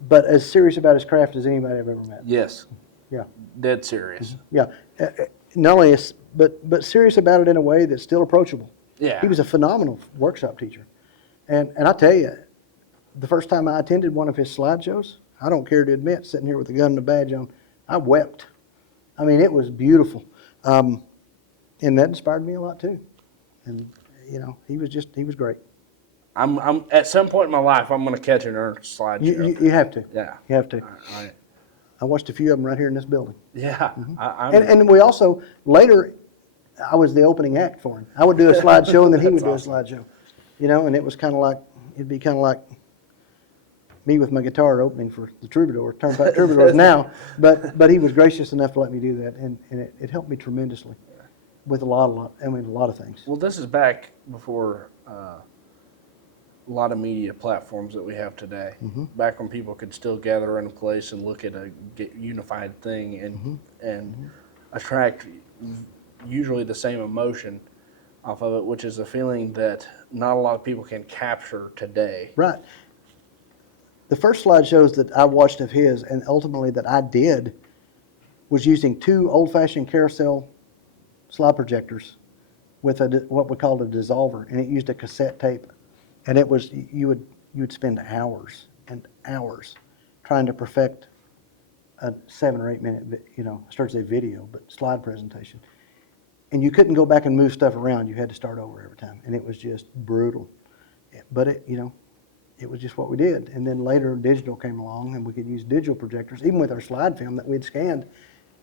But as serious about his craft as anybody I've ever met. Yes. Yeah. Dead serious. Yeah. Not only but serious about it in a way that's still approachable. Yeah. He was a phenomenal workshop teacher. And I tell you, the first time I attended one of his slideshows, I don't care to admit, sitting here with a gun and a badge on, I wept. It was beautiful. And that inspired me a lot too. And, he was great. I'm at some point in my life, I'm going to catch an Ernst slideshow. You have to. Yeah. You have to. I, I watched a few of them right here in this building. yeah. And we also, later, I was the opening act for him. I would do a slideshow and then he would do That's a slideshow. You know, and it was kind of like, it'd be kind of like me with my guitar opening for the Turnpike Troubadours now. But he was gracious enough to let me do that, and it helped me tremendously with a lot of things. Well, this is back before a lot of media platforms that we have today. Back when people could still gather in a place and look at a unified thing and attract usually the same emotion off of it, which is a feeling that not a lot of people can capture today. Right. The first slideshows that I watched of his, and ultimately that I did, was using 2 old-fashioned carousel slide projectors with what we called a dissolver, and it used a cassette tape. And it was, you would spend hours and hours trying to perfect a 7 or 8 minute, I started to say video, but slide presentation. And you couldn't go back and move stuff around. You had to start over every time, and it was just brutal. But it was just what we did. And then later digital came along, and we could use digital projectors, even with our slide film that we'd scanned,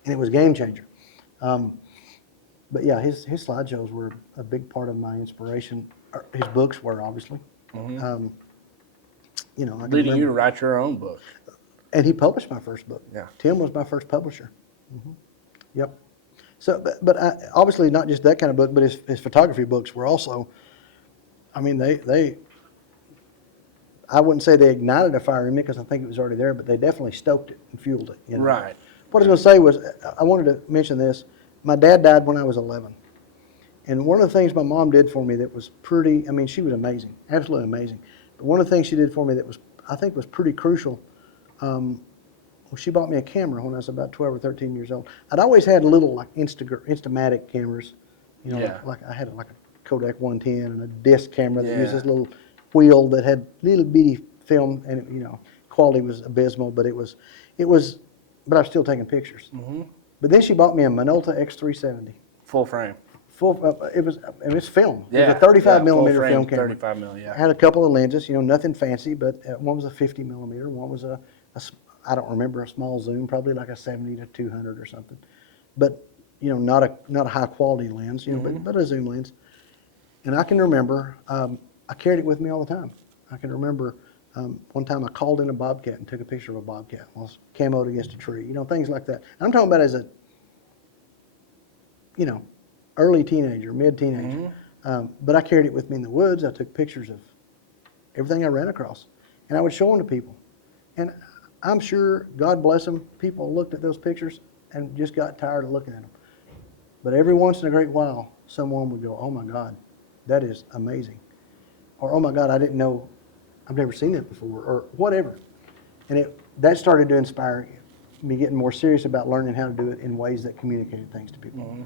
and it was a game changer. But yeah, his slideshows were a big part of my inspiration. His books were, obviously. Mm-hmm. Leading you to write your own book. And he published my first book. Yeah. Tim was my first publisher. Yep. So, but obviously not just that kind of book, but his photography books were also, I mean, they I wouldn't say they ignited a fire in me because I think it was already there, but they definitely stoked it and fueled it. Right. What I was going to say was, I wanted to mention this. My dad died when I was 11. And one of the things my mom did for me that was pretty, I mean, she was amazing, absolutely amazing. But one of the things she did for me that was, I think was pretty crucial, she bought me a camera when I was about 12 or 13 years old. I'd always had little like Instamatic cameras, like I had like a Kodak 110 and a disc camera that used this little wheel that had little bitty film, and quality was abysmal, but but I was still taking pictures. But then she bought me a Minolta X370. Full frame. It was film. It was a 35 millimeter film camera. 35 mil, yeah. I had a couple of lenses, nothing fancy, but one was a 50 millimeter, one was I don't remember, a small zoom, probably like a 70 to 200 or something. But, not a high quality lens, but a zoom lens. And I can remember, I carried it with me all the time. I can remember one time I called in a bobcat and took a picture of a bobcat while it's camoed against a tree, things like that. I'm talking about as a, early teenager, mid-teenager. But I carried it with me in the woods. I took pictures of everything I ran across, and I would show them to people. And I'm sure, God bless them, people looked at those pictures and just got tired of looking at them. But every once in a great while, someone would go, "Oh my God, that is amazing," or "Oh my God, I didn't know, I've never seen that before," or whatever. And that started to inspire me getting more serious about learning how to do it in ways that communicated things to people.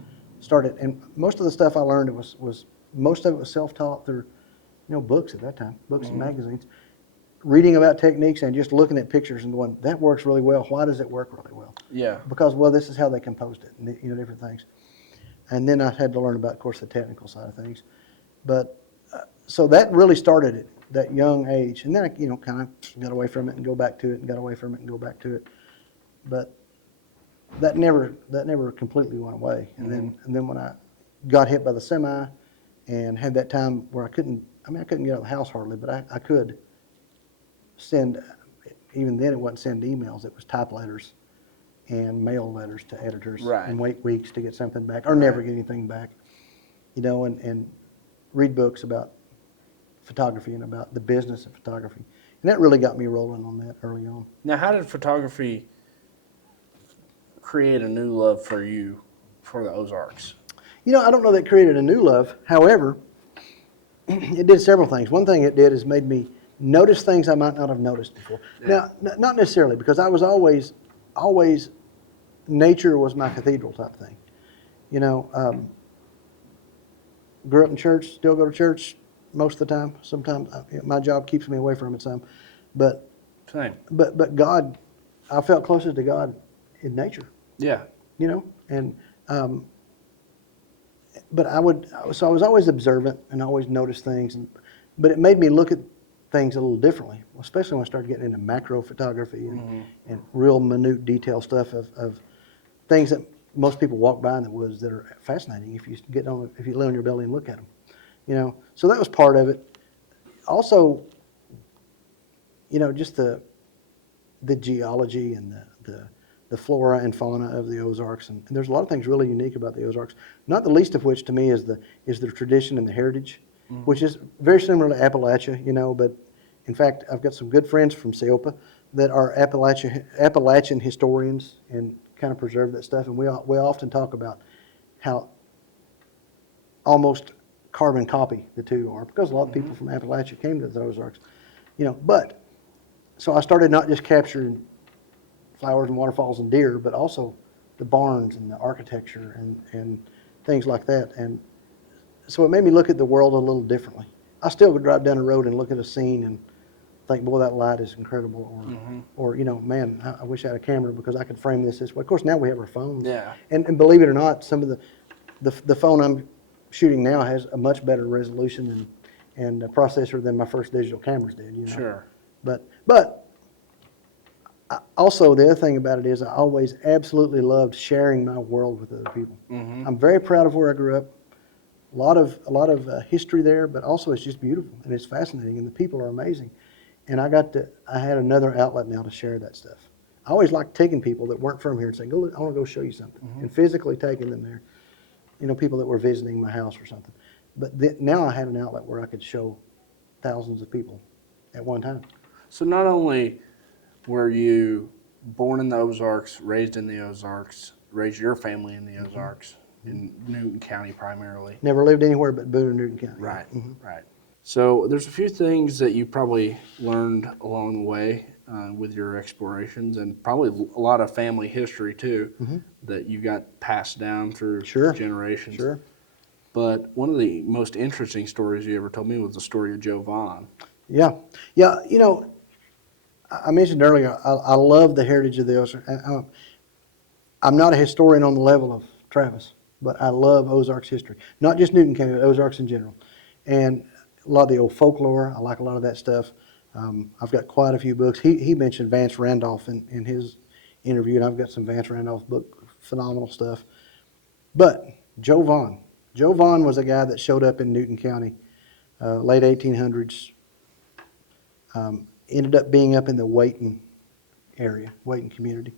And most of the stuff I learned was most of it was self-taught through, books at that time, books and magazines, reading about techniques and just looking at pictures and going, that works really well. Why does it work really well? Yeah. Because, this is how they composed it, and different things. And then I had to learn about, of course, the technical side of things. But so that really started at that young age, and then I, kind of got away from it and go back to it, and got away from it and go back to it. But that never completely went away. And then when I got hit by the semi and had that time where I couldn't get out of the house hardly, but I could send, even then it wasn't send emails, it was type letters and mail letters to editors and wait weeks to get something back or never get anything back, and read books about photography and about the business of photography. And that really got me rolling on that early on. Now, how did photography create a new love for you for the Ozarks? I don't know that it created a new love. However, it did several things. One thing it did is made me notice things I might not have noticed before. Now, not necessarily, because I was always, nature was my cathedral type thing. Grew up in church, still go to church most of the time. Sometimes my job keeps me away from it some. But Same. But God, I felt closest to God in nature. Yeah. And but I was always observant and always noticed things. but it made me look at things a little differently, especially when I started getting into macro photography and real minute detail stuff of things that most people walk by in the woods that are fascinating if you lay on your belly and look at them, you know. So that was part of it. Also, you know, just the geology and the flora and fauna of the Ozarks, and there's a lot of things really unique about the Ozarks. Not the least of which, to me, is the tradition and the heritage, which is very similar to Appalachia, you know. But in fact, I've got some good friends from Seopa that are Appalachian historians and kind of preserve that stuff. And we often talk about how almost carbon copy the two are, because a lot of people from Appalachia came to the Ozarks, you know. But so I started not just capturing flowers and waterfalls and deer, but also the barns and the architecture and things like that. And so it made me look at the world a little differently. I still would drive down the road and look at a scene and think, boy, that light is incredible. Or you know, man, I wish I had a camera because I could frame this way. Of course, now we have our phones. Yeah. And believe it or not, some of the phone I'm shooting now has a much better resolution and a processor than my first digital cameras did. You know? Sure. But also, the other thing about it is I always absolutely loved sharing my world with other people. I'm very proud of where I grew up. A lot of history there, but also it's just beautiful and it's fascinating, and the people are amazing. And I had another outlet now to share that stuff. I always liked taking people that weren't from here and saying, I want to go show you something, and physically taking them there. You know, people that were visiting my house or something. But now I had an outlet where I could show thousands of people at one time. So not only were you born in the Ozarks, raised in the Ozarks, raised your family in the Ozarks, in Newton County primarily. Never lived anywhere but Boone and Newton County. Right, right. So there's a few things that you probably learned along the way with your explorations, and probably a lot of family history too, that you got passed down through generations. Sure. But one of the most interesting stories you ever told me was the story of Joe Vaughn. Yeah. You know, I mentioned earlier, I love the heritage of the Ozarks. I'm not a historian on the level of Travis, but I love Ozarks history. Not just Newton County, but Ozarks in general. And a lot of the old folklore, I like a lot of that stuff. I've got quite a few books. He mentioned Vance Randolph in his interview, and I've got some Vance Randolph book, phenomenal stuff. But Joe Vaughn was a guy that showed up in Newton County, late 1800s. Ended up being up in the Wayton area, Wayton community.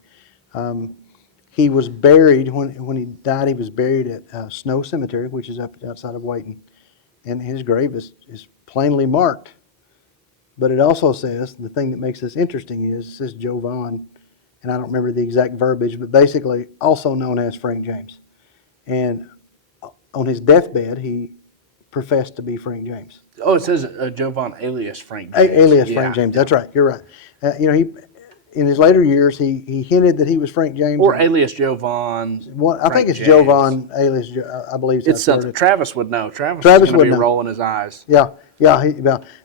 He was buried, when he died, he was buried at Snow Cemetery, which is up outside of Wayton. And his grave is plainly marked. But it also says, the thing that makes this interesting is, it says Joe Vaughn, and I don't remember the exact verbiage, but basically also known as Frank James. And on his deathbed, he professed to be Frank James. Oh, it says Joe Vaughn alias Frank James. Alias Frank James, that's right, you're right. You know, in his later years, he hinted that he was Frank James. Or alias Joe Vaughn. I think it's James. Joe Vaughn, alias Joe, I believe. It's something Travis would know. Travis would be rolling his eyes. Yeah.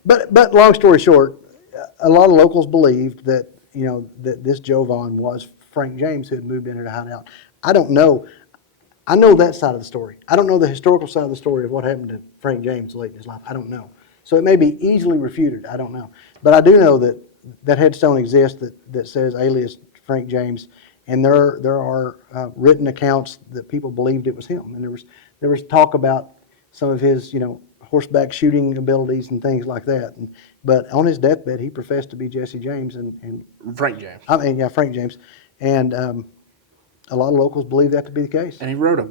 But long story short, a lot of locals believed that, you know, that this Joe Vaughn was Frank James who had moved in here to hide out. I don't know. I know that side of the story. I don't know the historical side of the story of what happened to Frank James late in his life. I don't know. So it may be easily refuted. I don't know. But I do know that headstone exists that says alias Frank James, and there are written accounts that people believed it was him. And there was talk about some of his, you know, horseback shooting abilities and things like that. But on his deathbed, he professed to be Jesse James and Frank James. Frank James, and a lot of locals believe that to be the case. And he wrote a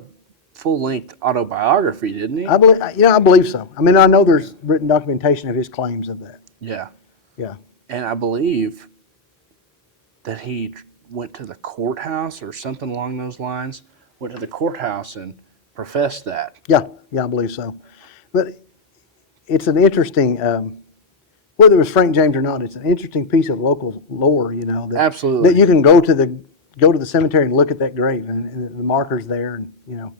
full-length autobiography, didn't he? I believe so. I mean, I know there's written documentation of his claims of that. Yeah. Yeah. And I believe that he went to the courthouse or something along those lines, went to the courthouse and professed that. Yeah, I believe so. But it's an interesting, whether it was Frank James or not, it's an interesting piece of local lore, you know. Absolutely. That you can go to the cemetery and look at that grave and the markers there, and, you know,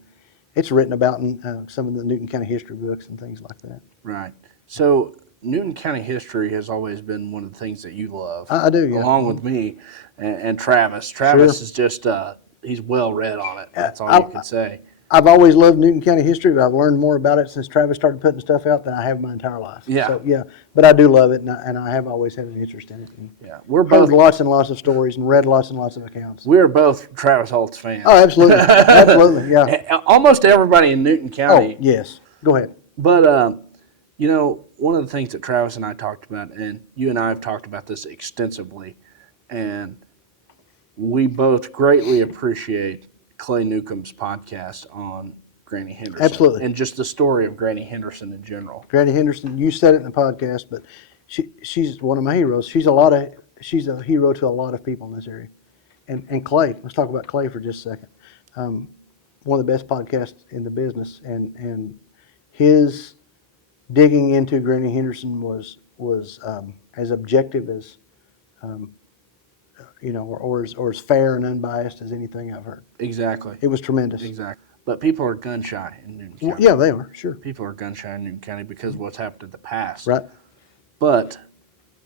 it's written about in some of the Newton County history books and things like that. Right. So Newton County history has always been one of the things that you love. I do, yeah. Along with me and Travis. Travis is just, he's well read on it. That's all you can say. I've always loved Newton County history, but I've learned more about it since Travis started putting stuff out than I have my entire life. Yeah. So, yeah, but I do love it, and I have always had an interest in it. And Yeah, we're heard both lots and lots of stories and read lots and lots of accounts. we're both Travis Holtz fans. Oh, absolutely. Absolutely, yeah. Almost everybody in Newton Oh, County. yes. Go ahead. But one of the things that Travis and I talked about, and you and I have talked about this extensively, and we both greatly appreciate Clay Newcomb's podcast on Granny Henderson. Absolutely. And just the story of Granny Henderson in general. Granny Henderson, you said it in the podcast, but she's one of my heroes. She's a hero to a lot of people in this area. And Clay, let's talk about Clay for just a second. One of the best podcasts in the business, and his digging into Granny Henderson was as objective as or as fair and unbiased as anything I've heard. Exactly. It was tremendous. Exactly. But people are gun shy in Newton County. Well, yeah, they are, sure. People are gun shy in Newton County because of what's happened in the past. Right. But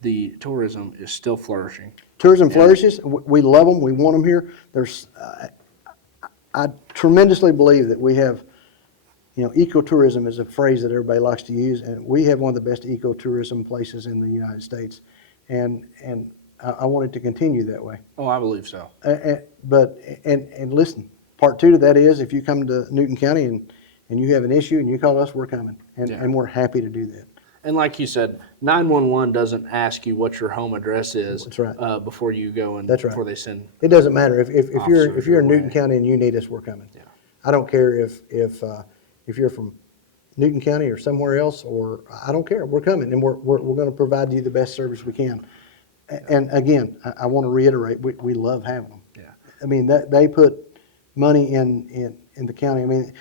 the tourism is still flourishing. Tourism flourishes. We love them. We want them here. I tremendously believe that we have, ecotourism is a phrase that everybody likes to use, and we have one of the best ecotourism places in the United States, and I want it to continue that way. Oh, I believe so. But listen, part two to that is if you come to Newton County and you have an issue and you call us, we're coming, and we're happy to do that. And like you said, 911 doesn't ask you what your home address is. That's right. Before you go and That's right. before they send. It doesn't matter if you're officers in your Newton way. County and you need us, we're coming. Yeah. I don't care if you're from Newton County or somewhere else, or I don't care. We're coming, and we're going to provide you the best service we can. And again, I want to reiterate, we love having them. Yeah. I mean, they put money in the county. I mean,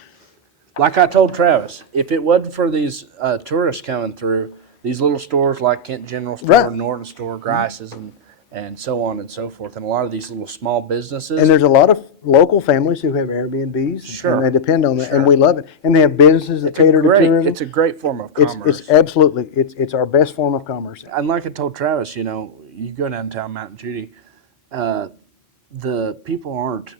Like I told Travis, if it wasn't for these tourists coming through, these little stores like Kent General Store, Right. Norton Store, Grice's, and so on and so forth, and a lot of these little small businesses. and there's a lot of local families who have Airbnbs, Sure. and they depend on that, Sure. and we love it. And they have businesses that it's a cater to great, tourism. it's a great form of commerce. It's absolutely it's our best form of commerce. And like I told Travis, you go downtown Mount Judy, the people aren't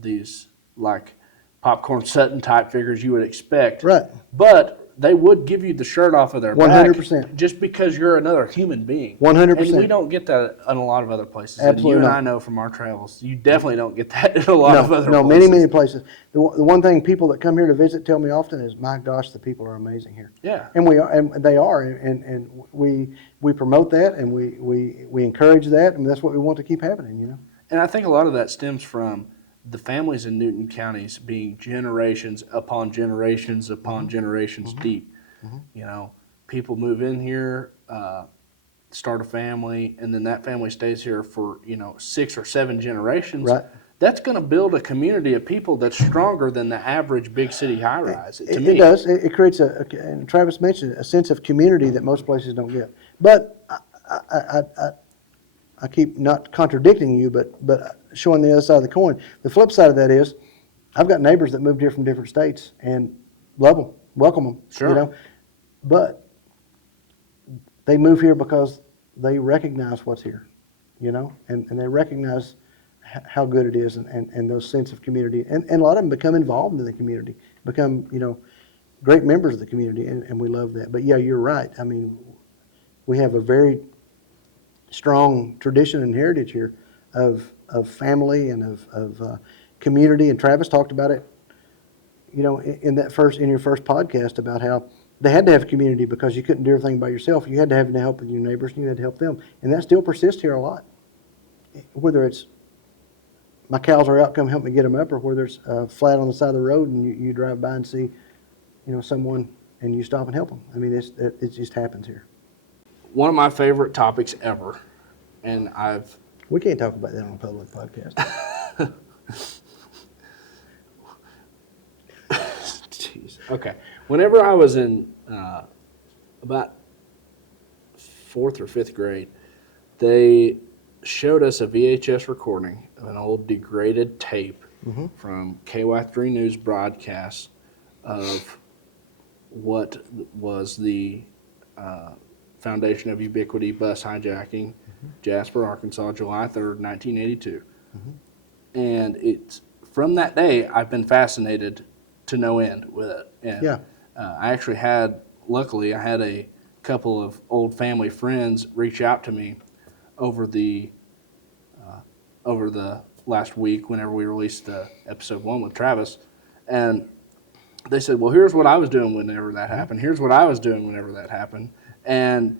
these like popcorn Sutton type figures you would expect. Right. But they would give you the shirt off of their 100%. back just because you're another human being. 100%. And we don't get that in a lot of other places. Absolutely and you not. and I know from our travels, you definitely don't get that in a lot of other No, places. many places. The one thing people that come here to visit tell me often is, "My gosh, the people are amazing here." Yeah. And we are, and they are, and we promote that, and we encourage that, and that's what we want to keep happening. And I think a lot of that stems from the families in Newton counties being generations upon generations upon generations deep. People move in here, start a family, and then that family stays here for 6 or 7 generations. Right. That's going to build a community of people that's stronger than the average big city high rise. It does. It creates and Travis mentioned it, a sense of community that most places don't get. But I keep not contradicting you, but showing the other side of the coin. The flip side of that is, I've got neighbors that moved here from different states and love them, welcome them. Sure. But they move here because they recognize what's here, and they recognize how good it is, and those sense of community, and a lot of them become involved in the community, become great members of the community, and we love that. But yeah, you're right. I mean, we have a very strong tradition and heritage here of family and of community. And Travis talked about it, in your first podcast, about how they had to have community because you couldn't do everything by yourself. You had to have the help of your neighbors, and you had to help them. And that still persists here a lot. Whether it's my cows are out, come help me get them up, or whether it's flat on the side of the road and you drive by and see, someone and you stop and help them. I mean, it just happens here. One of my favorite topics ever, and We can't talk about that on a public podcast. Jeez. Okay. Whenever I was in about 4th or 5th grade, they showed us a VHS recording of an old degraded tape from KY3 News broadcast of what was the Foundation of Ubiquity bus hijacking, Jasper, Arkansas, July 3rd, 1982. And it's from that day I've been fascinated to no end with it. And Yeah. I actually luckily, I had a couple of old family friends reach out to me over the last week whenever we released episode 1 with Travis, and they said, "Well, here's what I was doing whenever that happened. Here's what I was doing whenever that happened." And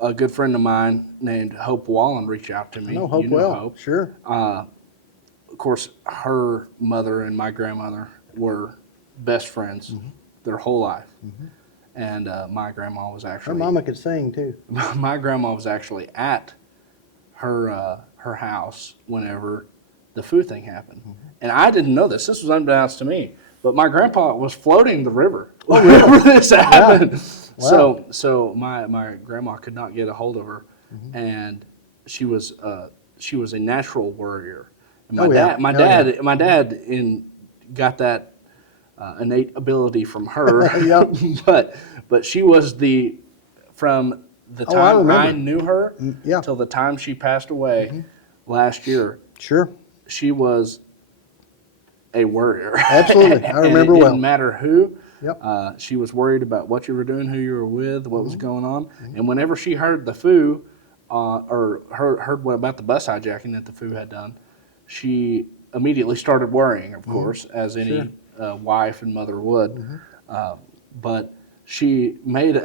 a good friend of mine named Hope Wallen reached out to me. I know Hope well. Hope. Sure. Of course, her mother and my grandmother were best friends their whole life. And my grandma was Her actually mama could sing too. my grandma was actually at her house whenever the foo thing happened. And I didn't know this. This was unbeknownst to me. But my grandpa was floating the river whenever this happened. Wow. So my grandma could not get a hold of her, and she was a natural warrior. And my dad got that innate ability from her. Yep. but she was from the Oh, I time remember. I knew her Yeah. till the time she passed away last year. Sure. She was a warrior. Absolutely. I remember it well. didn't matter who. Yep. She was worried about what you were doing, who you were with, what was going on. And whenever she heard the foo, or heard what about the bus hijacking that the foo had done, she immediately started worrying, of course, as any wife and mother would. But she made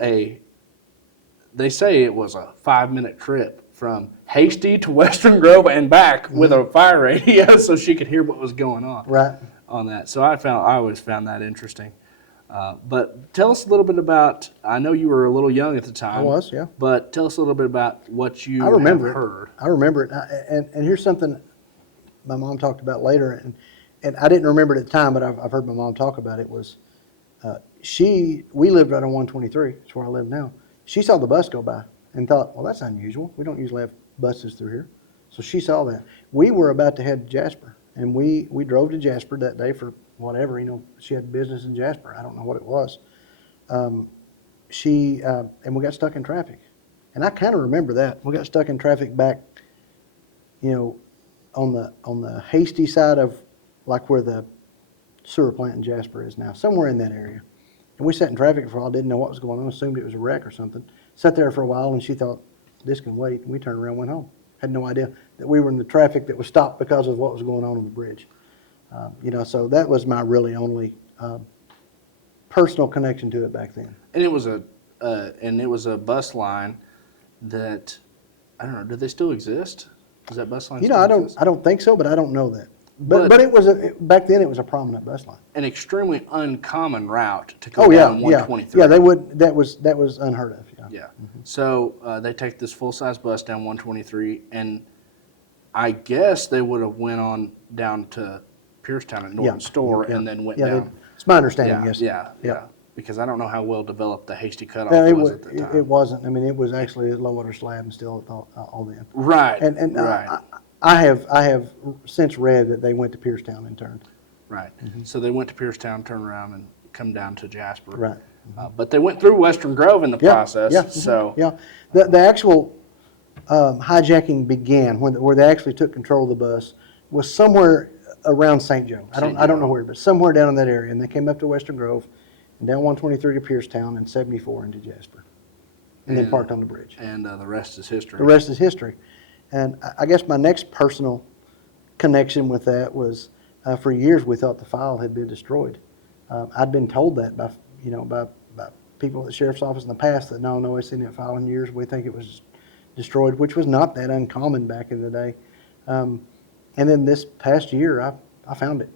they say it was a 5-minute trip from Hasty to Western Grove and back with a fire radio so she could hear what was going on. Right. On that. So I always found that interesting. But tell us a little bit about, I know you were a little young at the time. I was, yeah. But tell us a little bit about what you I remember have heard. I remember it. And here's something my mom talked about later, and I didn't remember it at the time, but I've heard my mom talk about it, was we lived right on 123. That's where I live now. She saw the bus go by and thought, well, that's unusual. We don't usually have buses through here. So she saw that. We were about to head to Jasper, and we drove to Jasper that day for whatever, she had business in Jasper. I don't know what it was. And we got stuck in traffic. And I kind of remember that. We got stuck in traffic back, on the Hasty side of like where the sewer plant in Jasper is now, somewhere in that area. And we sat in traffic for a while, didn't know what was going on, assumed it was a wreck or something. Sat there for a while, and she thought, this can wait. And we turned around and went home. Had no idea that we were in the traffic that was stopped because of what was going on the bridge. So that was my really only personal connection to it back then. And it was a bus line that, I don't know, do they still exist? Does that bus line still exist? I don't think so, but I don't know that. But it was back then it was a prominent bus line. An extremely uncommon route to go down 123. Yeah, they would. That was unheard of. Yeah. So they take this full-size bus down 123, and I guess they would have went on down to Piercetown at Norton Store and then went down. It's my understanding. Yes. Yeah. Because I don't know how well developed the Hasty Cutoff No, was at the time. It wasn't. I mean, it was actually a low-water slab and still all then. Right. And right. I have since read that they went to Piercetown and turned. Right. So they went to Piercetown, turned around, and come down to Jasper. Right. But they went through Western Grove in the process. Yeah. So the actual hijacking began where they actually took control of the bus was somewhere around St. Joe. I don't know where, but somewhere down in that area. And they came up to Western Grove and down 123 to Piercetown and 74 into Jasper, and then parked on the bridge. And the rest is history. The rest is history. And I guess my next personal connection with that was for years we thought the file had been destroyed. I'd been told that by people at the sheriff's office in the past that no, we've seen that file in years. We think it was destroyed, which was not that uncommon back in the day. And then this past year, I found it.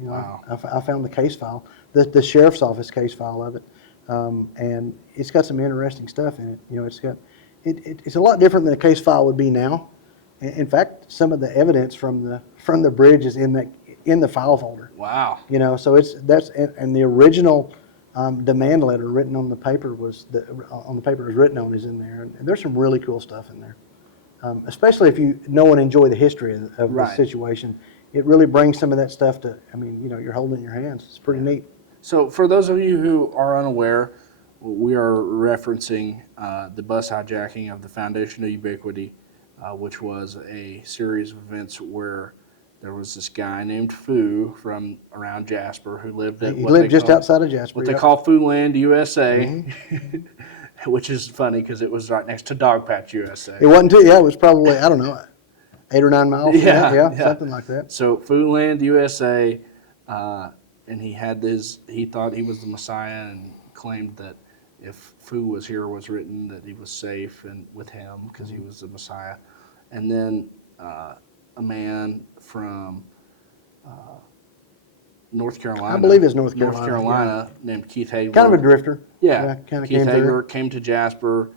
Wow. I found the case file, the sheriff's office case file of it, and it's got some interesting stuff in it. It's a lot different than a case file would be now. In fact, some of the evidence from the bridge is in the file folder. Wow. So and the original demand letter written on the paper was written on is in there, and there's some really cool stuff in there. Especially if you know and enjoy the history of the situation, it really brings some of that stuff to. You're holding it in your hands. It's pretty neat. So for those of you who are unaware, we are referencing the bus hijacking of the Foundation of Ubiquity, which was a series of events where there was this guy named Fu from around Jasper who lived at He lived just outside of Jasper. what they call Fu Land, USA, which is funny because it was right next to Dog Patch, USA. It wasn't too. Yeah, it was probably, I don't know, 8 or 9 miles. Yeah, something like that. So Fu Land, USA, and he thought he was the Messiah and claimed that if Fu was here was written that he was safe and with him because he was the Messiah. And then a man from North Carolina. I believe it's North Carolina. Named Keith Hager. Kind of a drifter. Yeah, kind of Keith Hager came to Jasper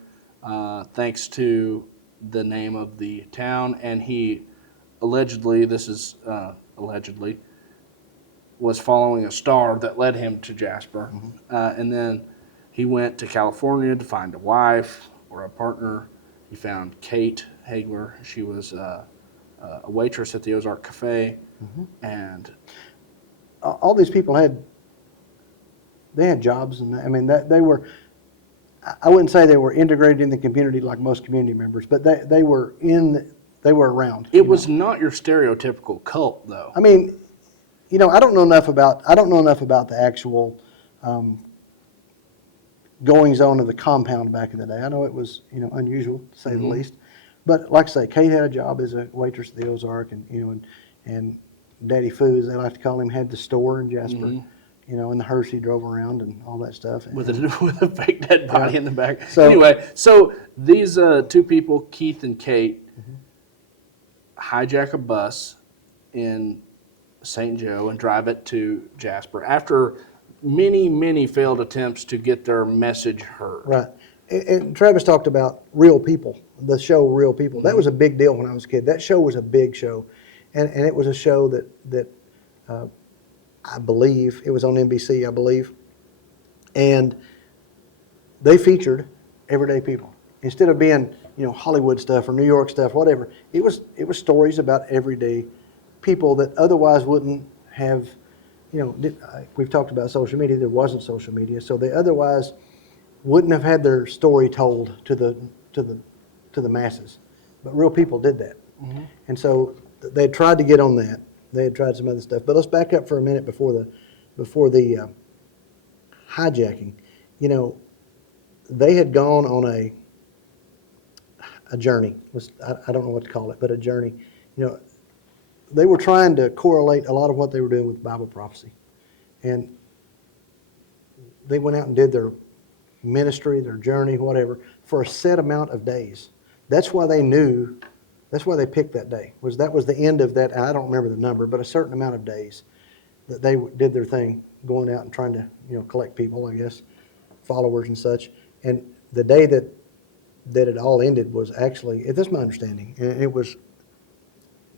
thanks to the name of the town, and he allegedly, was following a star that led him to Jasper. And then he went to California to find a wife or a partner. He found Kate Hagler. She was a waitress at the Ozarks Cafe. And all these people had jobs, and I mean they were. I wouldn't say they were integrated in the community like most community members, but they were around. It was not your stereotypical cult, though. I mean, I don't know enough about the actual goings on of the compound back in the day. I know it was unusual to say the least, but like I say, Kate had a job as a waitress at the Ozark, and Daddy Foo, as they like to call him, had the store in Jasper. And the hearse he drove around and all that stuff. With a fake dead body in the back. So, anyway, so these two people, Keith and Kate, hijack a bus in St. Joe and drive it to Jasper after many, many failed attempts to get their message heard. Right. And Travis talked about Real People, the show Real People. That was a big deal when I was a kid. That show was a big show. And it was a show that I believe, it was on NBC, I believe. And they featured everyday people. Instead of being, Hollywood stuff or New York stuff, whatever, it was stories about everyday people that otherwise wouldn't have, we've talked about social media, there wasn't social media, so they otherwise wouldn't have had their story told to the masses. But Real People did that. And so they tried to get on that. They had tried some other stuff. But let's back up for a minute before the hijacking. They had gone on a journey. I don't know what to call it, but a journey. They were trying to correlate a lot of what they were doing with Bible prophecy. And they went out and did their ministry, their journey, whatever, for a set amount of days. That's why they knew. That's why they picked that day. That was the end of that. I don't remember the number, but a certain amount of days that they did their thing, going out and trying to collect people, I guess, followers and such. And the day that it all ended was actually, that's my understanding,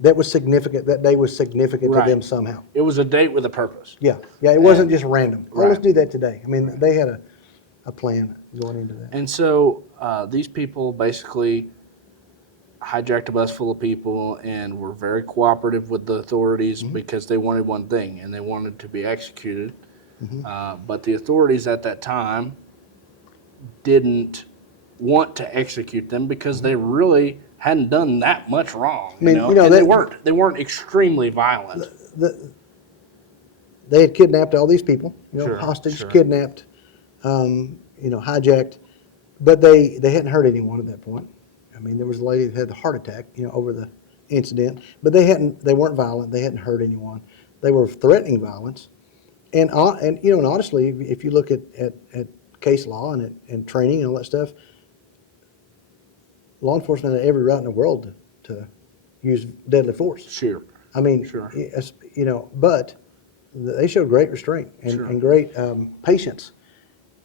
that was significant. That day was significant to them somehow. It was a date with a purpose. Yeah. It wasn't just random. Oh, let's do that today. I mean, they had a plan going into that. And so these people basically hijacked a bus full of people and were very cooperative with the authorities because they wanted one thing, and they wanted to be executed. But the authorities at that time didn't want to execute them because they really hadn't done that much wrong. I mean, and they weren't extremely violent. They had kidnapped all these people, hostage, sure. Kidnapped, hijacked, but they hadn't hurt anyone at that point. I mean, there was a lady that had a heart attack, over the incident, but they weren't violent. They hadn't hurt anyone. They were threatening violence, and honestly, if you look at case law and training and all that stuff, law enforcement had every right in the world to use deadly force. Sure. I mean, sure. But they showed great restraint and great patience,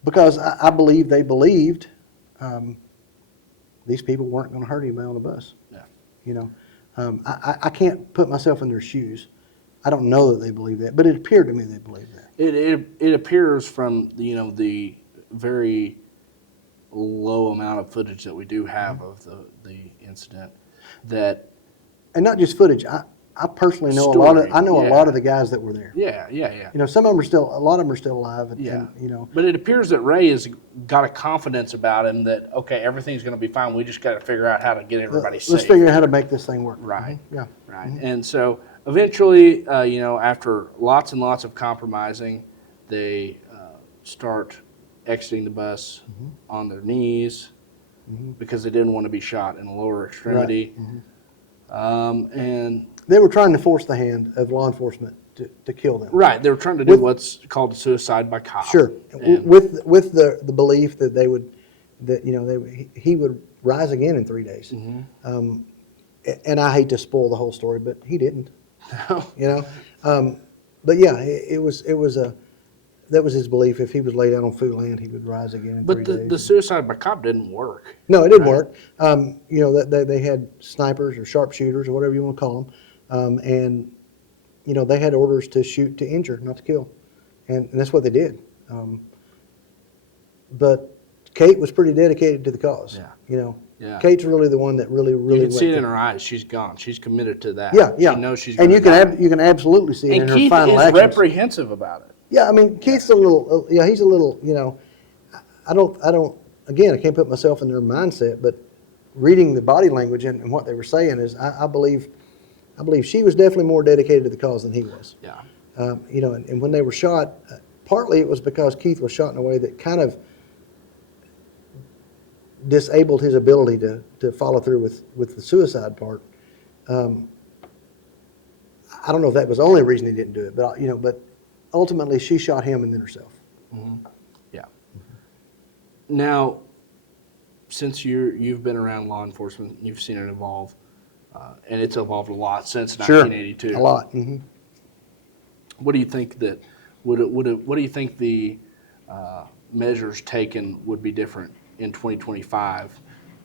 because I believe they believed. These people weren't going to hurt anybody on the bus. Yeah. I can't put myself in their shoes. I don't know that they believe that, but it appeared to me they believed that. It appears from the very low amount of footage that we do have of the incident that. And not just footage. I personally know a lot of the guys that were there. Yeah. Some of them a lot of them are still alive. And, But it appears that Ray has got a confidence about him that, okay, everything's going to be fine. We just got to figure out how to get everybody safe. Let's figure out how to make this thing work. Right. Yeah. Right. And so eventually, after lots and lots of compromising, they start exiting the bus on their knees because they didn't want to be shot in the lower extremity. Right. And They were trying to force the hand of law enforcement to kill them. right, they were trying to do what's called a suicide by cop. Sure, And, with the belief that he would rise again in 3 days. And I hate to spoil the whole story, but he didn't. But yeah, that was his belief. If he was laid out on food land, he would rise again in 3 days. But the suicide by cop didn't work. No, it didn't work. That they had snipers or sharpshooters or whatever you want to call them, and they had orders to shoot to injure, not to kill, and that's what they did. But Kate was pretty dedicated to the cause. Yeah. Kate's really the one that really You can see it went in her eyes. She's gone. She's committed to that. Yeah. She knows she's and going to die. you can absolutely see it And in her Keith final is actions. reprehensive about it. Yeah, I mean, Keith's a little, he's a little, I don't, again, I can't put myself in their mindset, but reading the body language and what they were saying is, I believe she was definitely more dedicated to the cause than he was. Yeah. And when they were shot, partly it was because Keith was shot in a way that kind of disabled his ability to follow through with the suicide part. I don't know if that was the only reason he didn't do it, but ultimately she shot him and then herself. Yeah. Now, since you've been around law enforcement, you've seen it evolve, and it's evolved a lot since 1982. Sure, a lot. What do you think that what do you think the measures taken would be different in 2025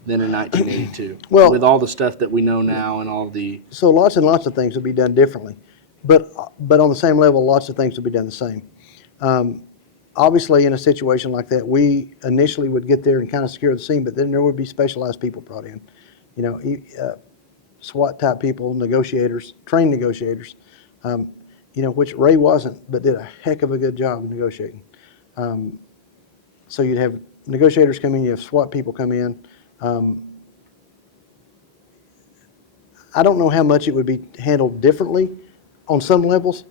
than in 1982? Well, with all the stuff that we know now and all the So lots and lots of things will be done differently, but on the same level, lots of things will be done the same. Obviously, in a situation like that, we initially would get there and kind of secure the scene, but then there would be specialized people brought in, SWAT type people, negotiators, trained negotiators, which Ray wasn't, but did a heck of a good job of negotiating. So you'd have negotiators come in, you have SWAT people come in. I don't know how much it would be handled differently on some levels,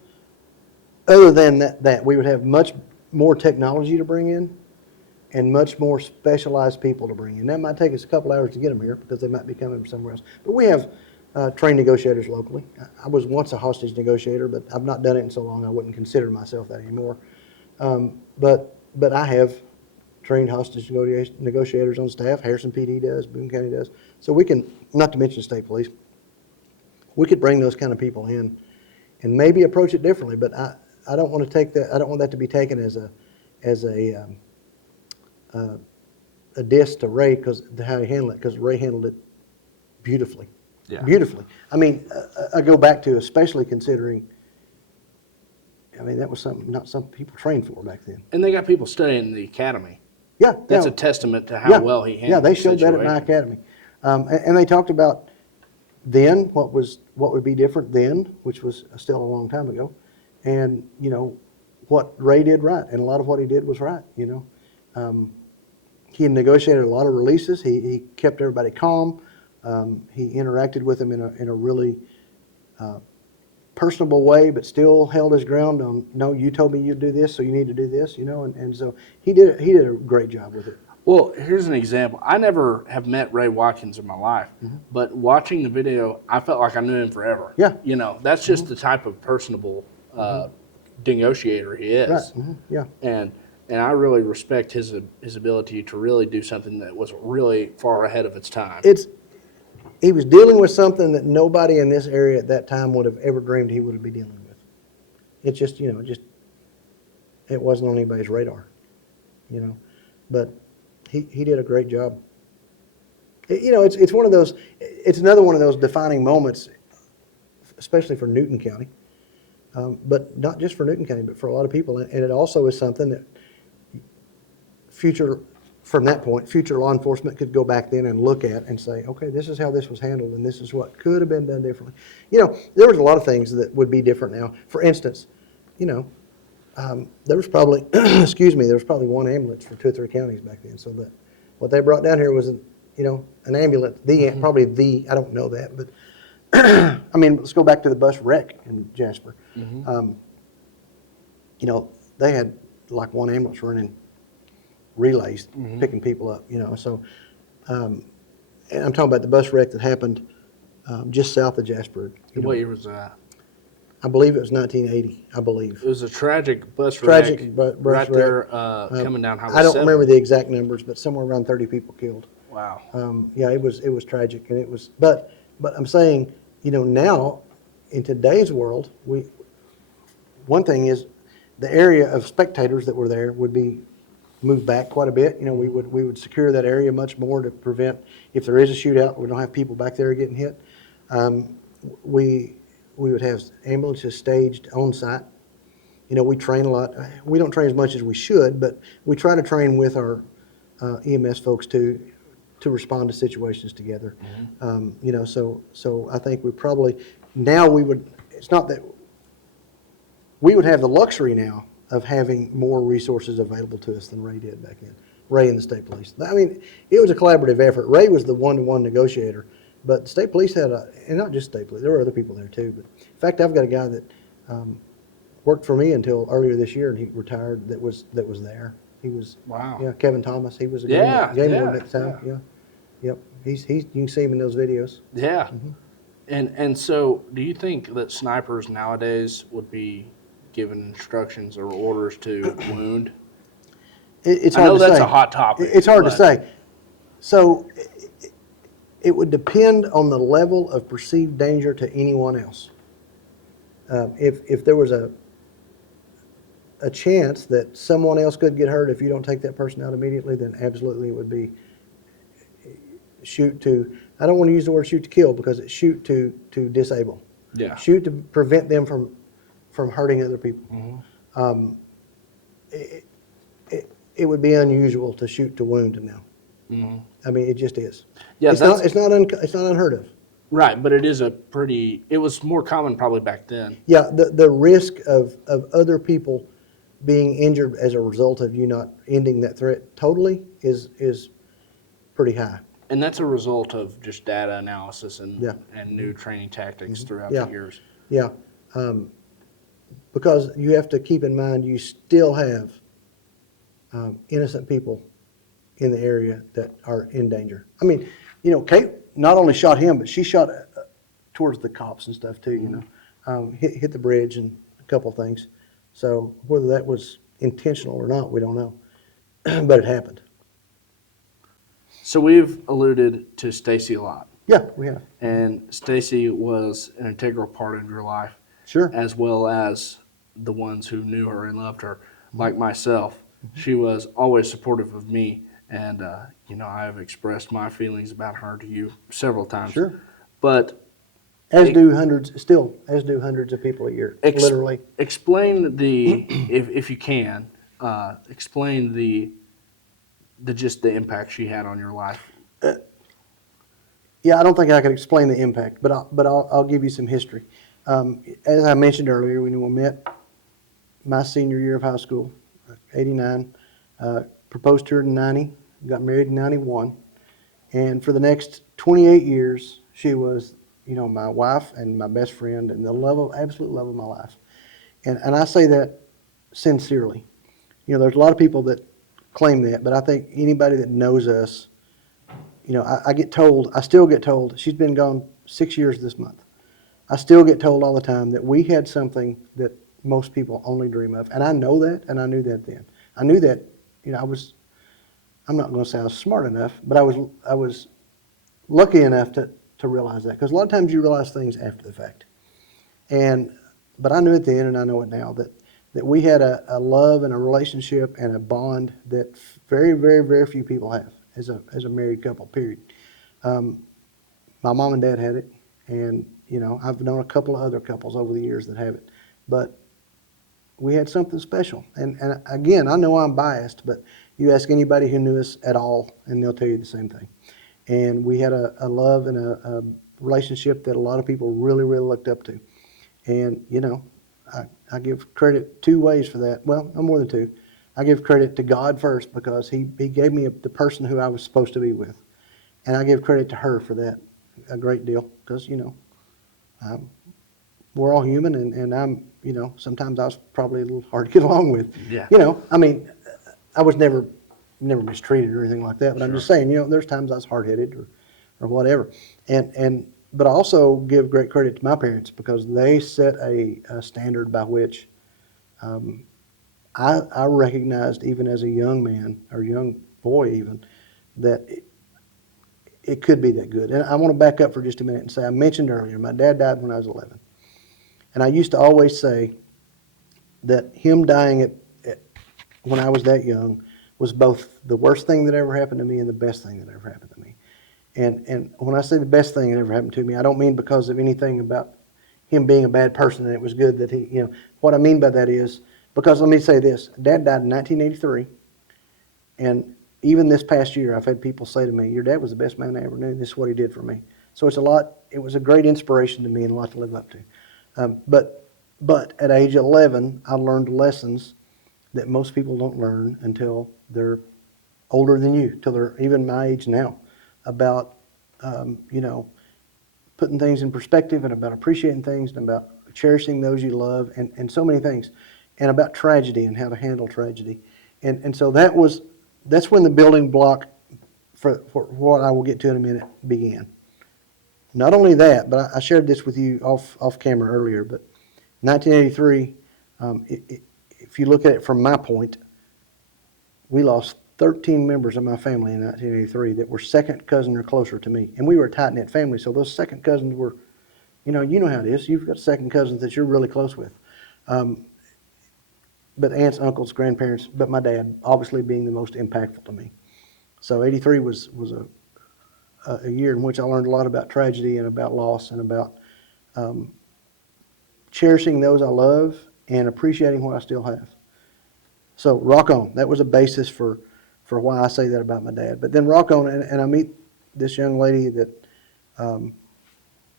other than that we would have much more technology to bring in and much more specialized people to bring in. That might take us a couple hours to get them here because they might be coming from somewhere else. But we have trained negotiators locally. I was once a hostage negotiator, but I've not done it in so long I wouldn't consider myself that anymore. But I have trained hostage negotiators on staff. Harrison PD does, Boone County does. So we can, not to mention state police, we could bring those kind of people in and maybe approach it differently. But I don't want to take that. I don't want that to be taken as a diss to Ray because how he handled it. Because Ray handled it beautifully, beautifully. I mean, I go back to especially considering. I mean, that was not something people trained for back then. and they got people studying in the academy. Yeah, That's a testament to how well he handled. Yeah, they the showed that at my situation. academy, and they talked about then what would be different then, which was still a long time ago, and what Ray did right, and a lot of what he did was right. He negotiated a lot of releases. He kept everybody calm. He interacted with them in a really personable way, but still held his ground on, no, you told me you'd do this, so you need to do this, and so he did a great job with it. Well, here's an example. I never have met Ray Watkins in my life, but watching the video, I felt like I knew him forever. Yeah. That's just the type of personable negotiator he is. Right. Yeah. And I really respect his ability to really do something that was really far ahead of its time. He was dealing with something that nobody in this area at that time would have ever dreamed he would be dealing with. It's just, it wasn't on anybody's radar, But he did a great job. It's one of those. It's another one of those defining moments, especially for Newton County, but not just for Newton County, but for a lot of people. And it also is something that from that point, future law enforcement could go back then and look at and say, okay, this is how this was handled, and this is what could have been done differently. There was a lot of things that would be different now. For instance, there was probably, there was probably one ambulance for 2 or 3 counties back then. So that what they brought down here was, an ambulance, probably I don't know that, but I mean, let's go back to the bus wreck in Jasper. You know, they had like one ambulance running relays, picking people up, you know. So, and I'm talking about the bus wreck that happened just south of Jasper. You know, What year was that? I believe it was 1980, I believe. It was a tragic bus Tragic wreck bus right wreck. there coming down Highway I don't 7. remember the exact numbers, but somewhere around 30 people killed. Wow. Yeah, it was tragic, and it was. But I'm saying, you know, now in today's world, one thing is the area of spectators that were there would be moved back quite a bit. You know, we would secure that area much more to prevent if there is a shootout. We don't have people back there getting hit. We would have ambulances staged on site. You know, we train a lot. We don't train as much as we should, but we try to train with our EMS folks to respond to situations together. You know, so I think we probably now we would. It's not that we would have the luxury now of having more resources available to us than Ray did back then. Ray and the state police. I mean, it was a collaborative effort. Ray was the one-to-one negotiator, but the state police had and not just state police. There were other people there too. But in fact, I've got a guy that worked for me until earlier this year, and he retired. That was there. He was Wow. Yeah, Kevin Thomas. He was a Yeah, game yeah, warden at the time. Yeah. Yep. He's you can see him in those videos. Yeah. And so do you think that snipers nowadays would be given instructions or orders to wound? It's I hard know to say. that's a hot topic. It's hard to but- say. So it would depend on the level of perceived danger to anyone else. If there was a chance that someone else could get hurt if you don't take that person out immediately, then absolutely it would be shoot to. I don't want to use the word shoot to kill because it's shoot to disable. Yeah. Shoot to prevent them from hurting other people. It would be unusual to shoot to wound now. I mean, it just is. Yeah, it's not unheard of. Right, but it is it was more common probably back then. Yeah, the risk of other people being injured as a result of you not ending that threat totally is pretty high. And that's a result of just data analysis and Yeah. and new training tactics throughout Yeah. the years. Yeah, because you have to keep in mind you still have innocent people in the area that are in danger. I mean, you know, Kate not only shot him, but she shot towards the cops and stuff too. You know, hit the bridge and a couple things. So whether that was intentional or not, we don't know, but it happened. So we've alluded to Stacy a lot, Yeah, we have. and Stacy was an integral part of your life, Sure. as well as the ones who knew her and loved her, like myself. She was always supportive of me, and you know, I have expressed my feelings about her to you several times. Sure. But As do hundreds of people a year, literally. explain if you can, explain the just the impact she had on your life. Yeah, I don't think I can explain the impact, but I'll give you some history. As I mentioned earlier, when we met my senior year of high school, 89, proposed to her in 90, got married in 91, and for the next 28 years, she was, you know, my wife and my best friend and the absolute love of my life. And I say that sincerely. You know, there's a lot of people that claim that, but I think anybody that knows us, you know, I still get told, she's been gone 6 years this month. I still get told all the time that we had something that most people only dream of. And I know that, and I knew that then. I knew that, you know, I'm not going to say I was smart enough, but I was lucky enough to realize that. Because a lot of times you realize things after the fact. But I knew it then, and I know it now, that we had a love and a relationship and a bond that very, very, very few people have as a married couple, period. My mom and dad had it, and, you know, I've known a couple of other couples over the years that have it. But we had something special. And again, I know I'm biased, but you ask anybody who knew us at all, and they'll tell you the same thing. And we had a love and a relationship that a lot of people really, really looked up to. And, you know, I give credit two ways for that. Well, no more than two. I give credit to God first because he gave me the person who I was supposed to be with. And I give credit to her for that a great deal because, you know, we're all human, and I'm, sometimes I was probably a little hard to get along with. Yeah. I mean, I was never mistreated or anything like that, but I'm just saying, there's times I was hard-headed or whatever. But I also give great credit to my parents because they set a standard by which I recognized even as a young man or young boy even that it could be that good. And I want to back up for just a minute and say, I mentioned earlier, my dad died when I was 11. And I used to always say that him dying when I was that young was both the worst thing that ever happened to me and the best thing that ever happened to me. And when I say the best thing that ever happened to me, I don't mean because of anything about him being a bad person and it was good that he, what I mean by that is, because let me say this, Dad died in 1983, and even this past year, I've had people say to me, your dad was the best man I ever knew, and this is what he did for me. So it was a great inspiration to me and a lot to live up to. But at age 11, I learned lessons that most people don't learn until they're older than you, till they're even my age now, about, putting things in perspective and about appreciating things and about cherishing those you love and so many things, and about tragedy and how to handle tragedy. And so that's when the building block for what I will get to in a minute began. Not only that, but I shared this with you off camera earlier, but 1983, if you look at it from my point, we lost 13 members of my family in 1983 that were second cousin or closer to me. And we were a tight-knit family, so those second cousins were, you know how it is. You've got second cousins that you're really close with. But aunts, uncles, grandparents, but my dad obviously being the most impactful to me. So 83 was a year in which I learned a lot about tragedy and about loss and about cherishing those I love and appreciating what I still have. So rock on. That was a basis for why I say that about my dad. But then rock on, and I meet this young lady that,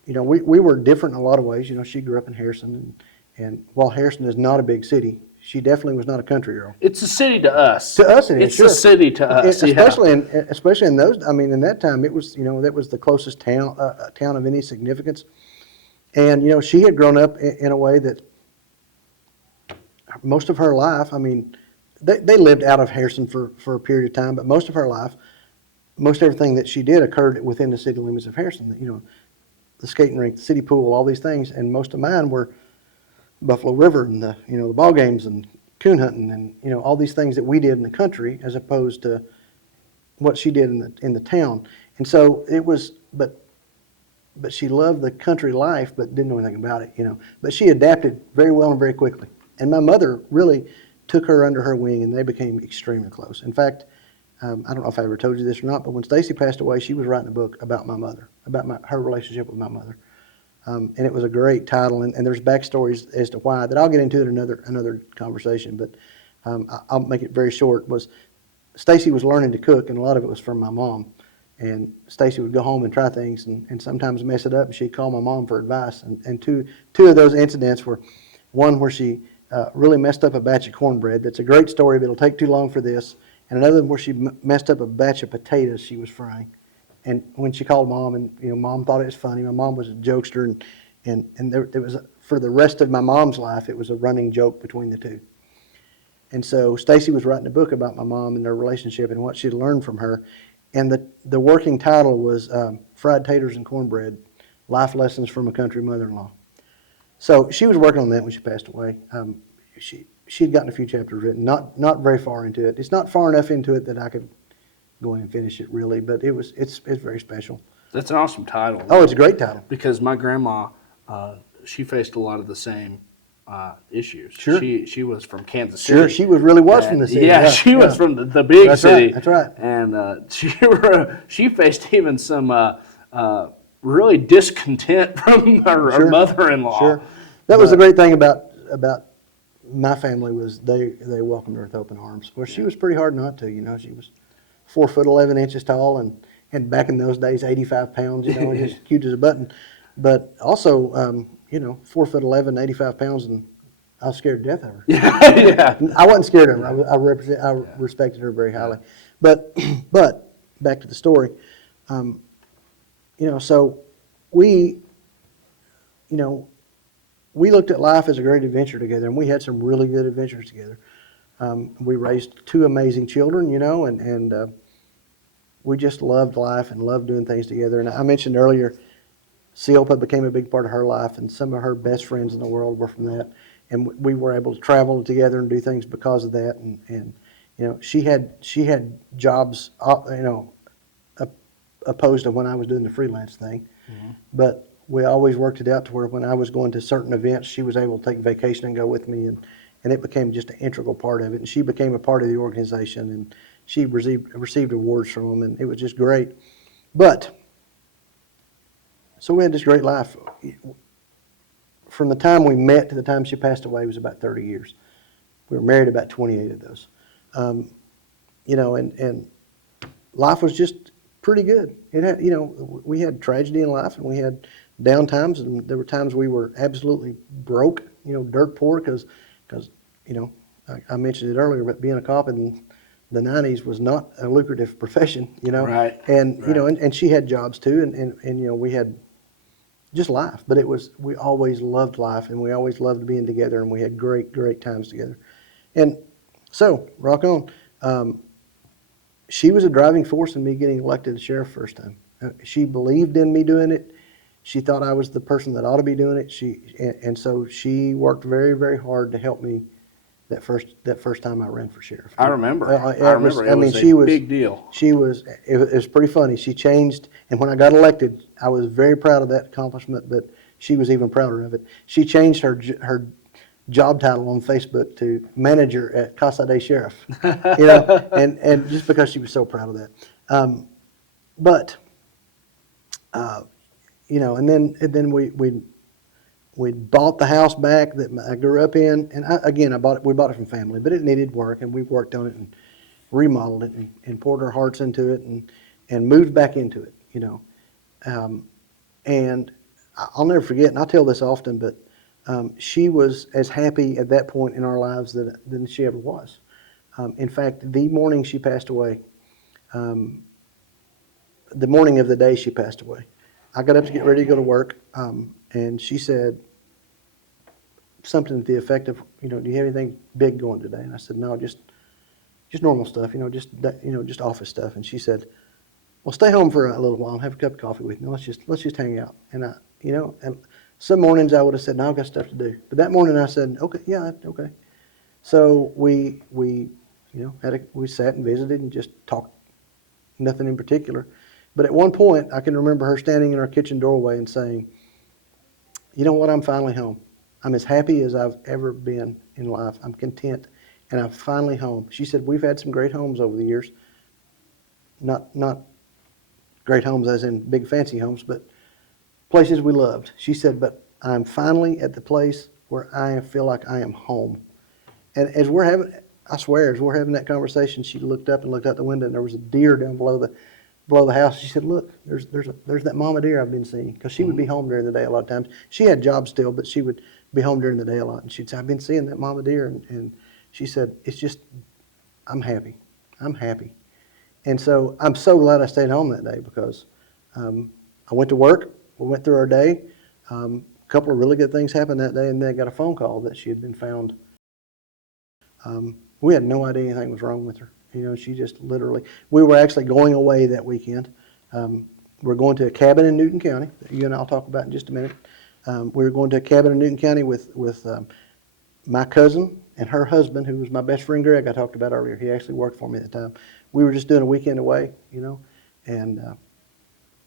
we were different in a lot of ways. She grew up in Harrison, and while Harrison is not a big city, she definitely was not a country girl. It's a city to us. To us, it is. It's Sure. a city to us, especially in those. I mean, in that time, it was that was the closest town of any significance. And she had grown up in a way that most of her life. I mean, they lived out of Harrison for a period of time, but most of her life, most everything that she did occurred within the city limits of Harrison. The skating rink, the city pool, all these things, and most of mine were Buffalo River and the ball games and coon hunting and all these things that we did in the country as opposed to what she did in the town. And so it was, but she loved the country life, but didn't know anything about it. But she adapted very well and very quickly. And my mother really took her under her wing, and they became extremely close. In fact, I don't know if I ever told you this or not, but when Stacy passed away, she was writing a book about my mother, about her relationship with my mother. And it was a great title, and there's backstories as to why that I'll get into in another conversation. But I'll make it very short. Was Stacy was learning to cook, and a lot of it was from my mom. And Stacy would go home and try things, and sometimes mess it up. And she'd call my mom for advice. And two of those incidents were one where she really messed up a batch of cornbread. That's a great story, but it'll take too long for this. And another where she messed up a batch of potatoes she was frying. And when she called Mom, and Mom thought it was funny. My mom was a jokester, and there was for the rest of my mom's life, it was a running joke between the two. And so Stacy was writing a book about my mom and their relationship and what she'd learned from her. And the working title was Fried Taters and Cornbread: Life Lessons from a Country Mother-in-Law. So she was working on that when she passed away. She'd gotten a few chapters written, not very far into it. It's not far enough into it that I could go in and finish it really, but it's very special. That's an awesome title. Oh, it's a great title. Because my grandma, she faced a lot of the same issues. Sure. She was from Kansas City. Sure, she was from the city. Yeah, she was from the big city. That's right. And she faced even some really discontent from her mother-in-law. Sure. That was the great thing about my family was they welcomed her with open arms. Well, she was pretty hard not to. She was 4'11" tall, and back in those days, 85 pounds. Just cute as a button. But also, 4'11", 85 pounds, and I was scared to death of her. Yeah. I wasn't scared of her. I respected her very highly. But back to the story. So we, you know, we looked at life as a great adventure together, and we had some really good adventures together. We raised two amazing children, you know, and we just loved life and loved doing things together. And I mentioned earlier, CEOPA became a big part of her life, and some of her best friends in the world were from that. And we were able to travel together and do things because of that. And you know, she had jobs, you know, opposed to when I was doing the freelance thing. But we always worked it out to where when I was going to certain events, she was able to take vacation and go with me, and it became just an integral part of it. And she became a part of the organization, and she received awards from them, and it was just great. But so we had this great life. From the time we met to the time she passed away was about 30 years. We were married about 28 of those. You know, and life was just pretty good. It had, you know, we had tragedy in life, and we had down times, and there were times we were absolutely broke, you know, dirt poor, because you know, I mentioned it earlier, but being a cop in the 90s was not a lucrative profession, you know. Right. And you know, Right. and she had jobs too, and you know, we had just life, but we always loved life, and we always loved being together, and we had great times together. And so, rock on. She was a driving force in me getting elected as sheriff first time. She believed in me doing it. She thought I was the person that ought to be doing it. And so she worked very hard to help me that first time I ran for sheriff. I remember. I remember. It was a big deal. It was pretty funny. She changed, and when I got elected, I was very proud of that accomplishment, but she was even prouder of it. She changed her job title on Facebook to manager at Casa de Sheriff, you know, and just because she was so proud of that. But you know, and then we bought the house back that I grew up in, and we bought it from family, but it needed work, and we worked on it and remodeled it and poured our hearts into it and moved back into it, you know. And I'll never forget, and I tell this often, but she was as happy at that point in our lives than she ever was. In fact, the morning she passed away, the morning of the day she passed away, I got up to get ready to go to work, and she said something to the effect of, you know, do you have anything big going today? And I said, no, just normal stuff, you know, just office stuff. And she said, well, stay home for a little while and have a cup of coffee with me. Let's just hang out. And you know, and some mornings I would have said, no, I've got stuff to do. But that morning I said, okay, yeah, okay. So we you know, we sat and visited and just talked, nothing in particular. But at one point, I can remember her standing in our kitchen doorway and saying, you know what, I'm finally home. I'm as happy as I've ever been in life. I'm content, and I'm finally home. She said, we've had some great homes over the years. Not great homes as in big fancy homes, but places we loved. She said, but I'm finally at the place where I feel like I am home. And as we're having that conversation, she looked up and looked out the window, and there was a deer down below the house. She said, look, there's that mama deer I've been seeing, because she would be home during the day a lot of times. She had jobs still, but she would be home during the day a lot. And she'd say, I've been seeing that mama deer. And she said, it's just, I'm happy. I'm happy. And so I'm so glad I stayed home that day, because I went to work. We went through our day. A couple of really good things happened that day, and then I got a phone call that she had been found. We had no idea anything was wrong with her. You know, she just literally, we were actually going away that weekend. We're going to a cabin in Newton County that you and I'll talk about in just a minute. We were going to a cabin in Newton County with my cousin and her husband, who was my best friend Greg I talked about earlier. He actually worked for me at the time. We were just doing a weekend away, you know, and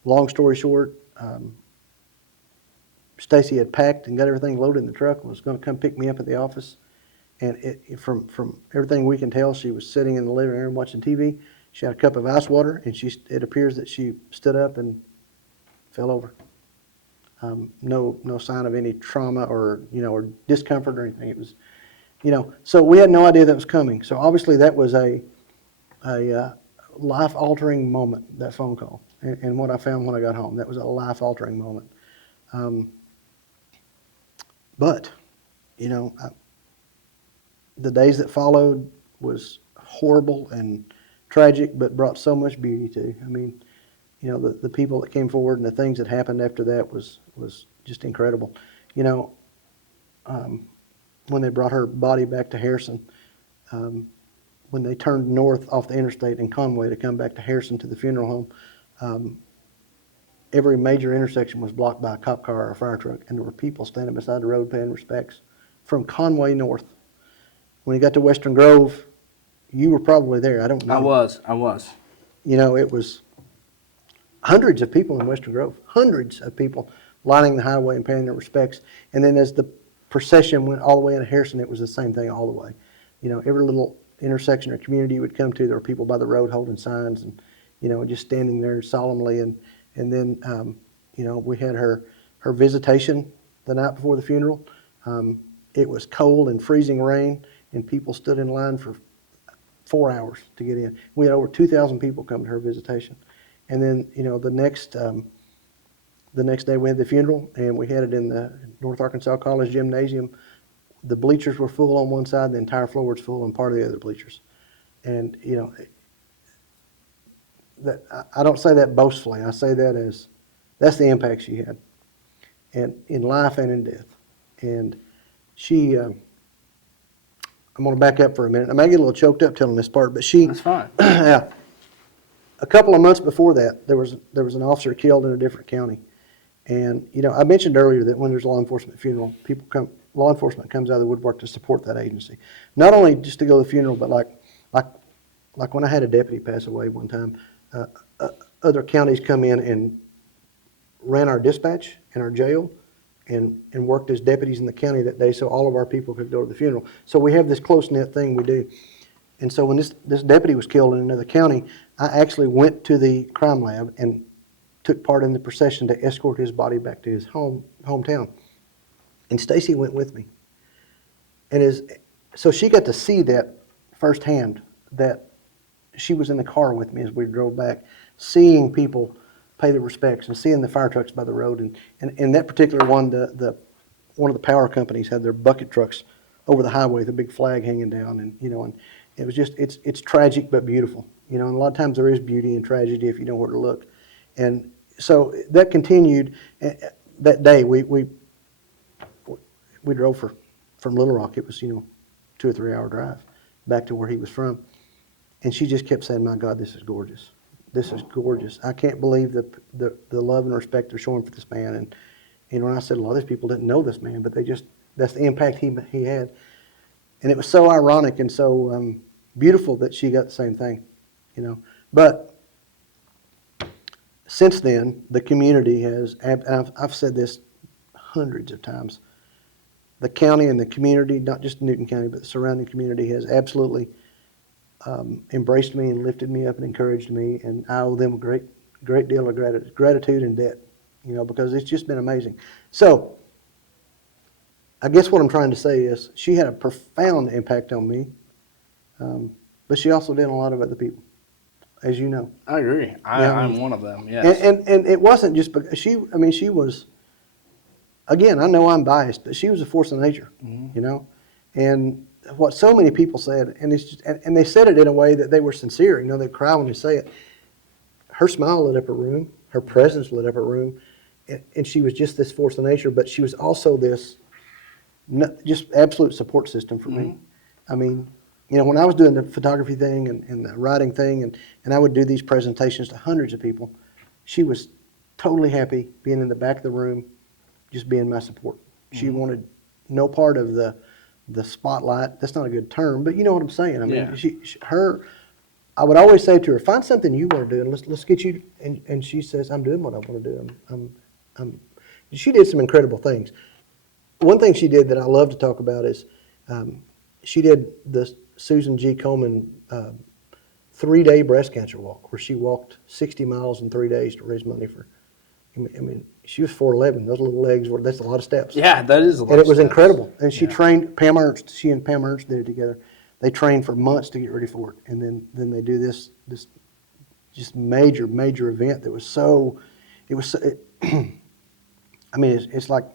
long story short, Stacy had packed and got everything loaded in the truck and was going to come pick me up at the office. And from everything we can tell, she was sitting in the living room watching TV. She had a cup of ice water, and it appears that she stood up and fell over. No sign of any trauma or discomfort or anything. It was, so we had no idea that was coming. So obviously that was a life-altering moment, that phone call, and what I found when I got home. That was a life-altering moment. But, the days that followed was horrible and tragic, but brought so much beauty too. I mean, the people that came forward and the things that happened after that was just incredible. you know, when they brought her body back to Harrison, when they turned north off the interstate in Conway to come back to Harrison to the funeral home, every major intersection was blocked by a cop car or a fire truck, and there were people standing beside the road paying respects from Conway north. When he got to Western Grove, you were probably there. I don't know. I was. You know, it was hundreds of people in Western Grove, hundreds of people lining the highway and paying their respects. And then as the procession went all the way into Harrison, it was the same thing all the way. You know, every little intersection or community you would come to, there were people by the road holding signs and, you know, just standing there solemnly. And then, you know, we had her visitation the night before the funeral. It was cold and freezing rain, and people stood in line for 4 hours to get in. We had over 2,000 people come to her visitation. And then, you know, the next day we had the funeral, and we had it in the North Arkansas College Gymnasium. The bleachers were full on one side, the entire floor was full, and part of the other bleachers. And, you know, that I don't say that boastfully. I say that as that's the impact she had, and in life and in death. And she, I'm going to back up for a minute. I may get a little choked up telling this part, but she. That's fine. Yeah. A couple of months before that, there was an officer killed in a different county, and you know I mentioned earlier that when there's a law enforcement funeral, law enforcement comes out of the woodwork to support that agency, not only just to go to the funeral, but like when I had a deputy pass away one time, other counties come in and ran our dispatch and our jail, and worked as deputies in the county that day, so all of our people could go to the funeral. So we have this close knit thing we do. And so when this deputy was killed in another county, I actually went to the crime lab and took part in the procession to escort his body back to his hometown. And Stacy went with me. So she got to see that firsthand, that she was in the car with me as we drove back, seeing people pay their respects and seeing the fire trucks by the road. And that particular one, one of the power companies had their bucket trucks over the highway with a big flag hanging down, and you know, and it was just it's tragic but beautiful, you know. And a lot of times there is beauty in tragedy if you know where to look. And so that continued. That day we drove from Little Rock. It was 2 or 3 hour drive back to where he was from, and she just kept saying, "My God, this is gorgeous. This is gorgeous. I can't believe the love and respect they're showing for this man." And you know, and I said, a lot of these people didn't know this man, but that's the impact he had. And it was so ironic and so beautiful that she got the same thing, you know. But since then, the community has, and I've said this hundreds of times, the county and the community, not just Newton County, but the surrounding community has absolutely embraced me and lifted me up and encouraged me, and I owe them a great deal of gratitude and debt, you know, because it's just been amazing. So I guess what I'm trying to say is she had a profound impact on me, but she also did on a lot of other people, as you know. I agree. Yeah. I'm one of them, yes. And it wasn't just because she was, again, I know I'm biased, but she was a force of nature, you know. And what so many people said, and it's just, and they said it in a way that they were sincere, you know, they cry when they say it. Her smile lit up a room, her presence lit up a room, and she was just this force of nature, but she was also this just absolute support system for me. I mean, you know, when I was doing the photography thing and the writing thing, and I would do these presentations to hundreds of people, she was totally happy being in the back of the room, just being my support. She wanted no part of the spotlight. That's not a good term, but you know what I'm saying. I mean, Yeah. I would always say to her, find something you want to do, and let's get you. And she says, I'm doing what I want to do. She did some incredible things. One thing she did that I love to talk about is she did the Susan G. Komen 3-day breast cancer walk, where she walked 60 miles in 3 days to raise money for. I mean, she was 4'11". Those little legs that's a lot of steps. Yeah, that is a lot. And it was steps. incredible. And she trained Pam Ernst. She and Pam Ernst did it together. They trained for months to get ready for it, and then they do this just major event that was so. It was. I mean, it's like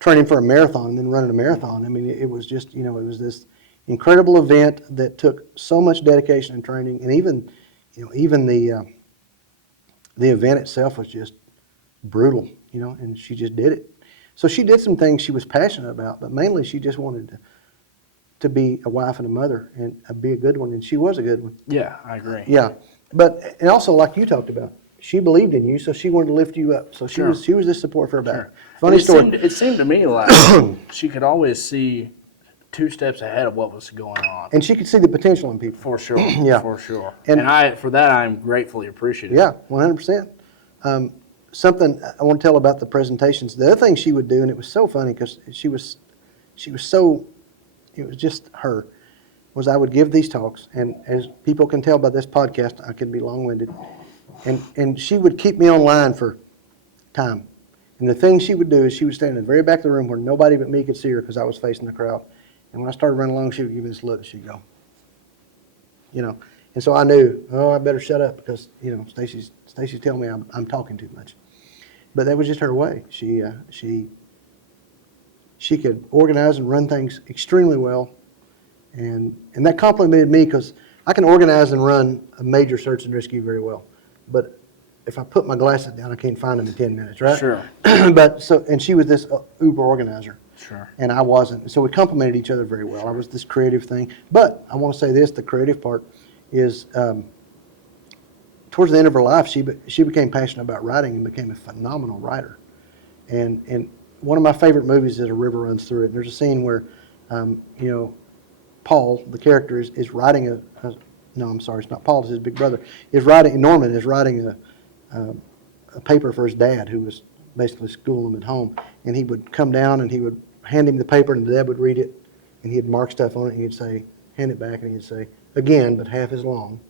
training for a marathon and then running a marathon. I mean, it was just, it was this incredible event that took so much dedication and training, and even the event itself was just brutal, and she just did it. So she did some things she was passionate about, but mainly she just wanted to be a wife and a mother and be a good one, and she was a good one. Yeah, I agree. Yeah, but and also like you talked about, she believed in you, so she wanted to lift you up. So Sure. she was this support for her back. Sure. Funny story. It seemed to me like she could always see 2 steps ahead of what was going on. And she could see the potential in people. For sure. Yeah. For sure. And- And for that, I'm gratefully appreciative. Yeah, 100%. Something I want to tell about the presentations. The other thing she would do, and it was so funny because she was so, it was just her, was I would give these talks, and as people can tell by this podcast, I can be long-winded, and she would keep me online for time. And the thing she would do is she would stand in the very back of the room where nobody but me could see her because I was facing the crowd. And when I started running along, she would give me this look, and she'd go, you know. And so I knew, oh, I better shut up because, you know, Stacy's telling me I'm talking too much. But that was just her way. She could organize and run things extremely well, and that complimented me because I can organize and run a major search and rescue very well, but if I put my glasses down, I can't find them in 10 minutes, right? Sure. And she was this uber organizer. Sure. And I wasn't. So we complemented each other very well. I was this creative thing. But I want to say this, the creative part is towards the end of her life, she became passionate about writing and became a phenomenal writer. And one of my favorite movies is A River Runs Through It. And there's a scene where, you know, Paul, the character, is writing no, I'm sorry, it's not Paul, it's his big brother, Norman is writing a paper for his dad who was basically schooling him at home. And he would come down and he would hand him the paper and the dad would read it and he'd mark stuff on it and he'd say, hand it back, and he'd say, again, but half as long.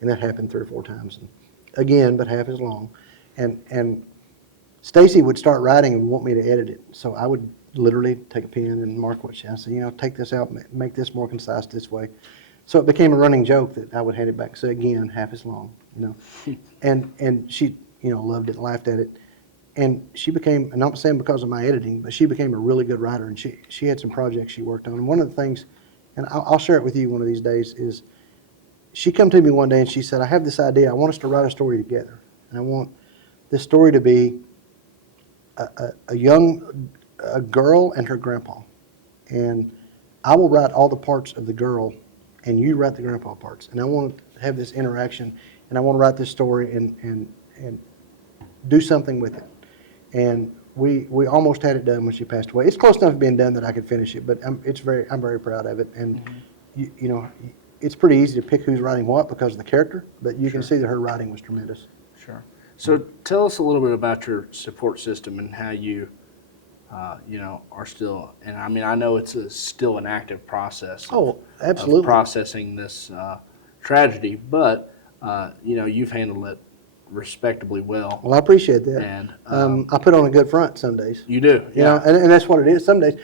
And that happened 3 or 4 times. And again, but half as long. And Stacy would start writing and want me to edit it. So I would literally take a pen and mark what I said, you know, take this out, make this more concise this way. So it became a running joke that I would hand it back and say, again, half as long, you know. And she, you know, loved it, laughed at it. And she became, and I'm not saying because of my editing, but she became a really good writer. And she had some projects she worked on. And one of the things, and I'll share it with you one of these days, is she come to me one day and she said, I have this idea. I want us to write a story together. And I want this story to be a girl and her grandpa. And I will write all the parts of the girl and you write the grandpa parts. And I want to have this interaction, and I want to write this story and do something with it. And we almost had it done when she passed away. It's close enough to being done that I could finish it, but I'm very proud of it. And you know, it's pretty easy to pick who's writing what because of the character, but you can see that her writing was tremendous. Sure. So tell us a little bit about your support system and how you, you know, are still, and I mean, I know it's still an active process. Oh, absolutely. Of processing this tragedy, but, you know, you've handled it respectably well. Well, I appreciate that. And I put on a good front some days. you do, You know, and that's what it is. Some days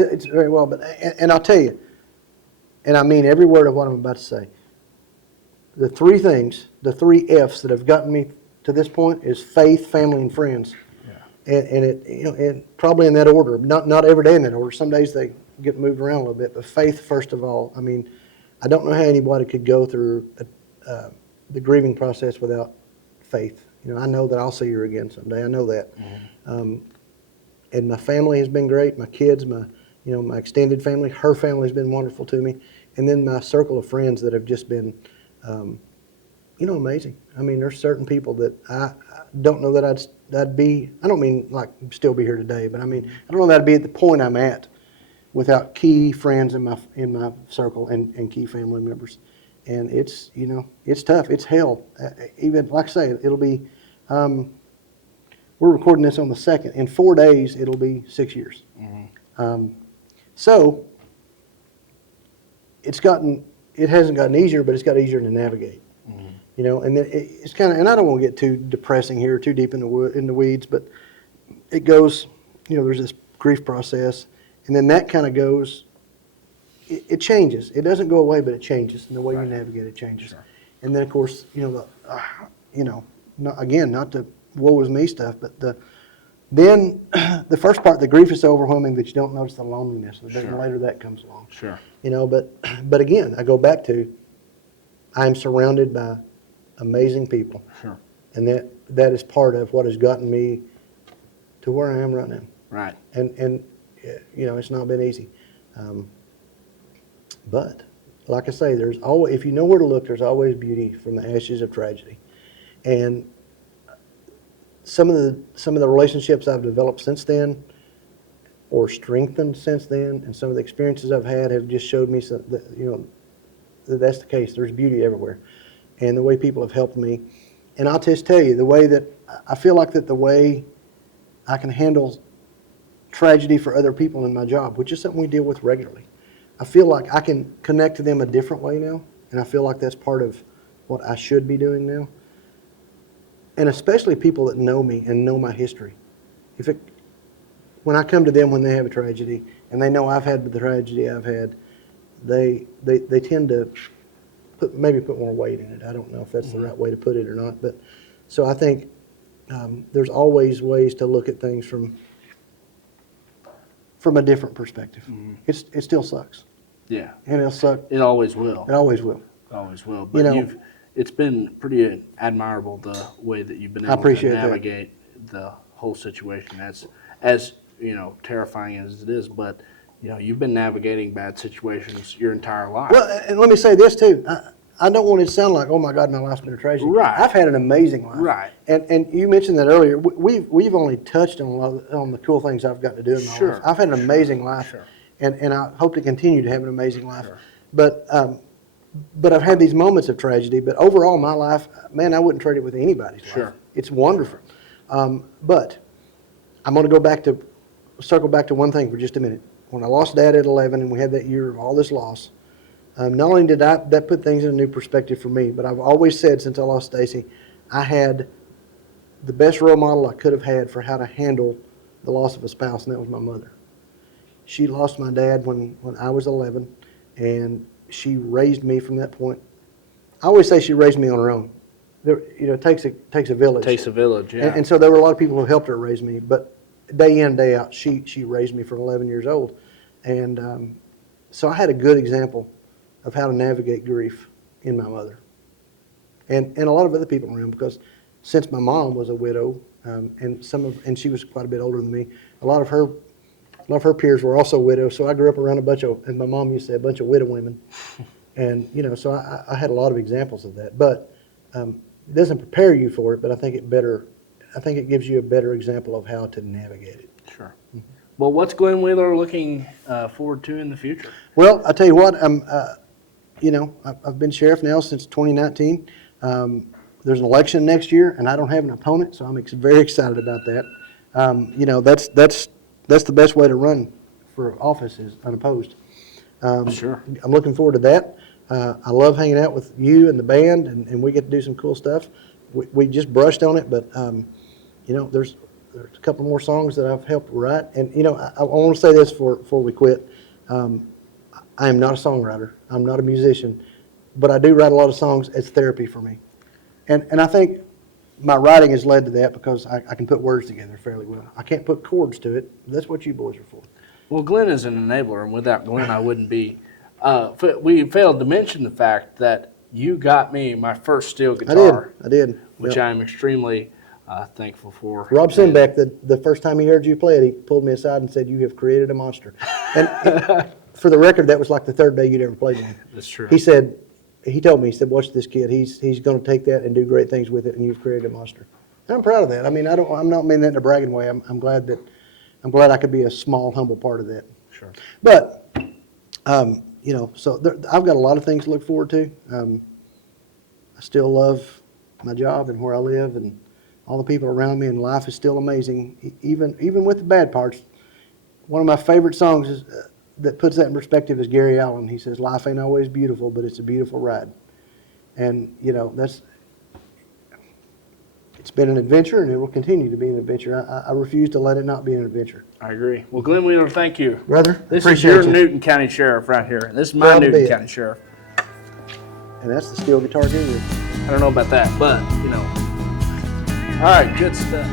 it's very well, but and I'll tell you, and I mean every word of what I'm about to say. The 3 things, the 3 F's that have gotten me to this point is faith, family, and friends. Yeah. And it, you know, and probably in that order. Not every day in that order. Some days they get moved around a little bit, but faith first of all. I mean, I don't know how anybody could go through the grieving process without faith. You know, I know that I'll see her again someday. I know that. Mm-hmm. And my family has been great. My kids, my extended family, her family has been wonderful to me. And then my circle of friends that have just been, you know, amazing. I mean, there's certain people that I don't know that I'd be, I don't mean like still be here today, but I mean, I don't know that I'd be at the point I'm at without key friends in my circle and key family members. And it's, you know, it's tough. It's hell. Even, like I say, it'll be, we're recording this on the 2nd. In 4 days, it'll be 6 years. Mm-hmm. So it hasn't gotten easier, but it's got easier to navigate. Mm-hmm. You know, and it's kind of, and I don't want to get too depressing here, too deep in the weeds, but it goes, you know, there's this grief process, and then that kind of goes, it changes. It doesn't go away, but it changes, and the way you navigate it changes. Sure. And then, of course, you know, not the woe is me stuff, but then the first part, the grief is so overwhelming that you don't notice the loneliness. But then later that comes along. Sure. You know, but again, I go back to, I'm surrounded by amazing people. Sure. And that is part of what has gotten me to where I am right now. Right. And it's not been easy. But like I say, there's always, if you know where to look, there's always beauty from the ashes of tragedy. And some of the relationships I've developed since then, or strengthened since then, and some of the experiences I've had have just showed me that that's the case. There's beauty everywhere, and the way people have helped me. And I'll just tell you, the way that I feel like that the way I can handle tragedy for other people in my job, which is something we deal with regularly, I feel like I can connect to them a different way now, and I feel like that's part of what I should be doing now. And especially people that know me and know my history. When I come to them when they have a tragedy, and they know I've had the tragedy I've had, they tend to maybe put more weight in it. I don't know if that's the right way to put it or not, but so I think there's always ways to look at things from a different perspective. It still sucks. Yeah. And it'll suck. It always will. It always will. Always will. But it's been pretty admirable the way that you've been able to navigate the whole situation. As terrifying as it is, but you've been navigating bad situations your entire life. Well, and let me say this too. I don't want it to sound like, oh my God, my life's been a tragedy. Right. I've had an amazing life. Right. And you mentioned that earlier. We've only touched on the cool things I've got to do in my life. I've had an amazing life, and I hope to continue to have an amazing life. Sure. But I've had these moments of tragedy. But overall, my life, man, I wouldn't trade it with anybody's life. It's wonderful. But I'm going to circle back to one thing for just a minute. When I lost Dad at 11 and we had that year of all this loss, not only did that put things in a new perspective for me, but I've always said since I lost Stacy, I had the best role model I could have had for how to handle the loss of a spouse, and that was my mother. She lost my dad when I was 11, and she raised me from that point. I always say she raised me on her own. It takes a village. It takes a village, yeah. And so there were a lot of people who helped her raise me, but day in, day out, she raised me from 11 years old. And so I had a good example of how to navigate grief in my mother. And a lot of other people around, because since my mom was a widow, and she was quite a bit older than me, a lot of her peers were also widows. So I grew up around a bunch of, as my mom used to say, a bunch of widow women. And, so I had a lot of examples of that. But it doesn't prepare you for it, but I think it gives you a better example of how to navigate it. Sure. Mm-hmm. Well, what's Glenn Wheeler looking forward to in the future? Well, I tell you what, I've been sheriff now since 2019. There's an election next year, and I don't have an opponent, so I'm very excited about that. That's the best way to run for office, is unopposed. Sure. I'm looking forward to that. I love hanging out with you and the band, and we get to do some cool stuff. We just brushed on it, but there's a couple more songs that I've helped write. And I want to say this before we quit. I am not a songwriter. I'm not a musician, but I do write a lot of songs as therapy for me. And I think my writing has led to that, because I can put words together fairly well. I can't put chords to it. That's what you boys are for. Well, Glenn is an enabler, and without Glenn, I wouldn't be. We failed to mention the fact that you got me my first steel guitar. I did. Which I am extremely thankful for. Rob Simbeck, the first time he heard you play it, he pulled me aside and said, "You have created a monster." And for the record, that was like the third day you'd ever played one. That's true. He told me, watch this kid. He's going to take that and do great things with it, and you've created a monster. And I'm proud of that. I mean, I'm not meaning that in a bragging way. I'm glad I could be a small, humble part of that. Sure. But, so I've got a lot of things to look forward to. I still love my job and where I live and all the people around me, and life is still amazing, even with the bad parts. One of my favorite songs is, that puts that in perspective is Gary Allan. He says, "Life ain't always beautiful, but it's a beautiful ride." And, it's been an adventure, and it will continue to be an adventure. I refuse to let it not be an adventure. I agree. Well, Glenn Wheeler, thank you. Brother, this is your Newton County Sheriff right here. This is my Newton County Sheriff. And that's the steel guitar guru. I don't know about that, but, All right, good stuff.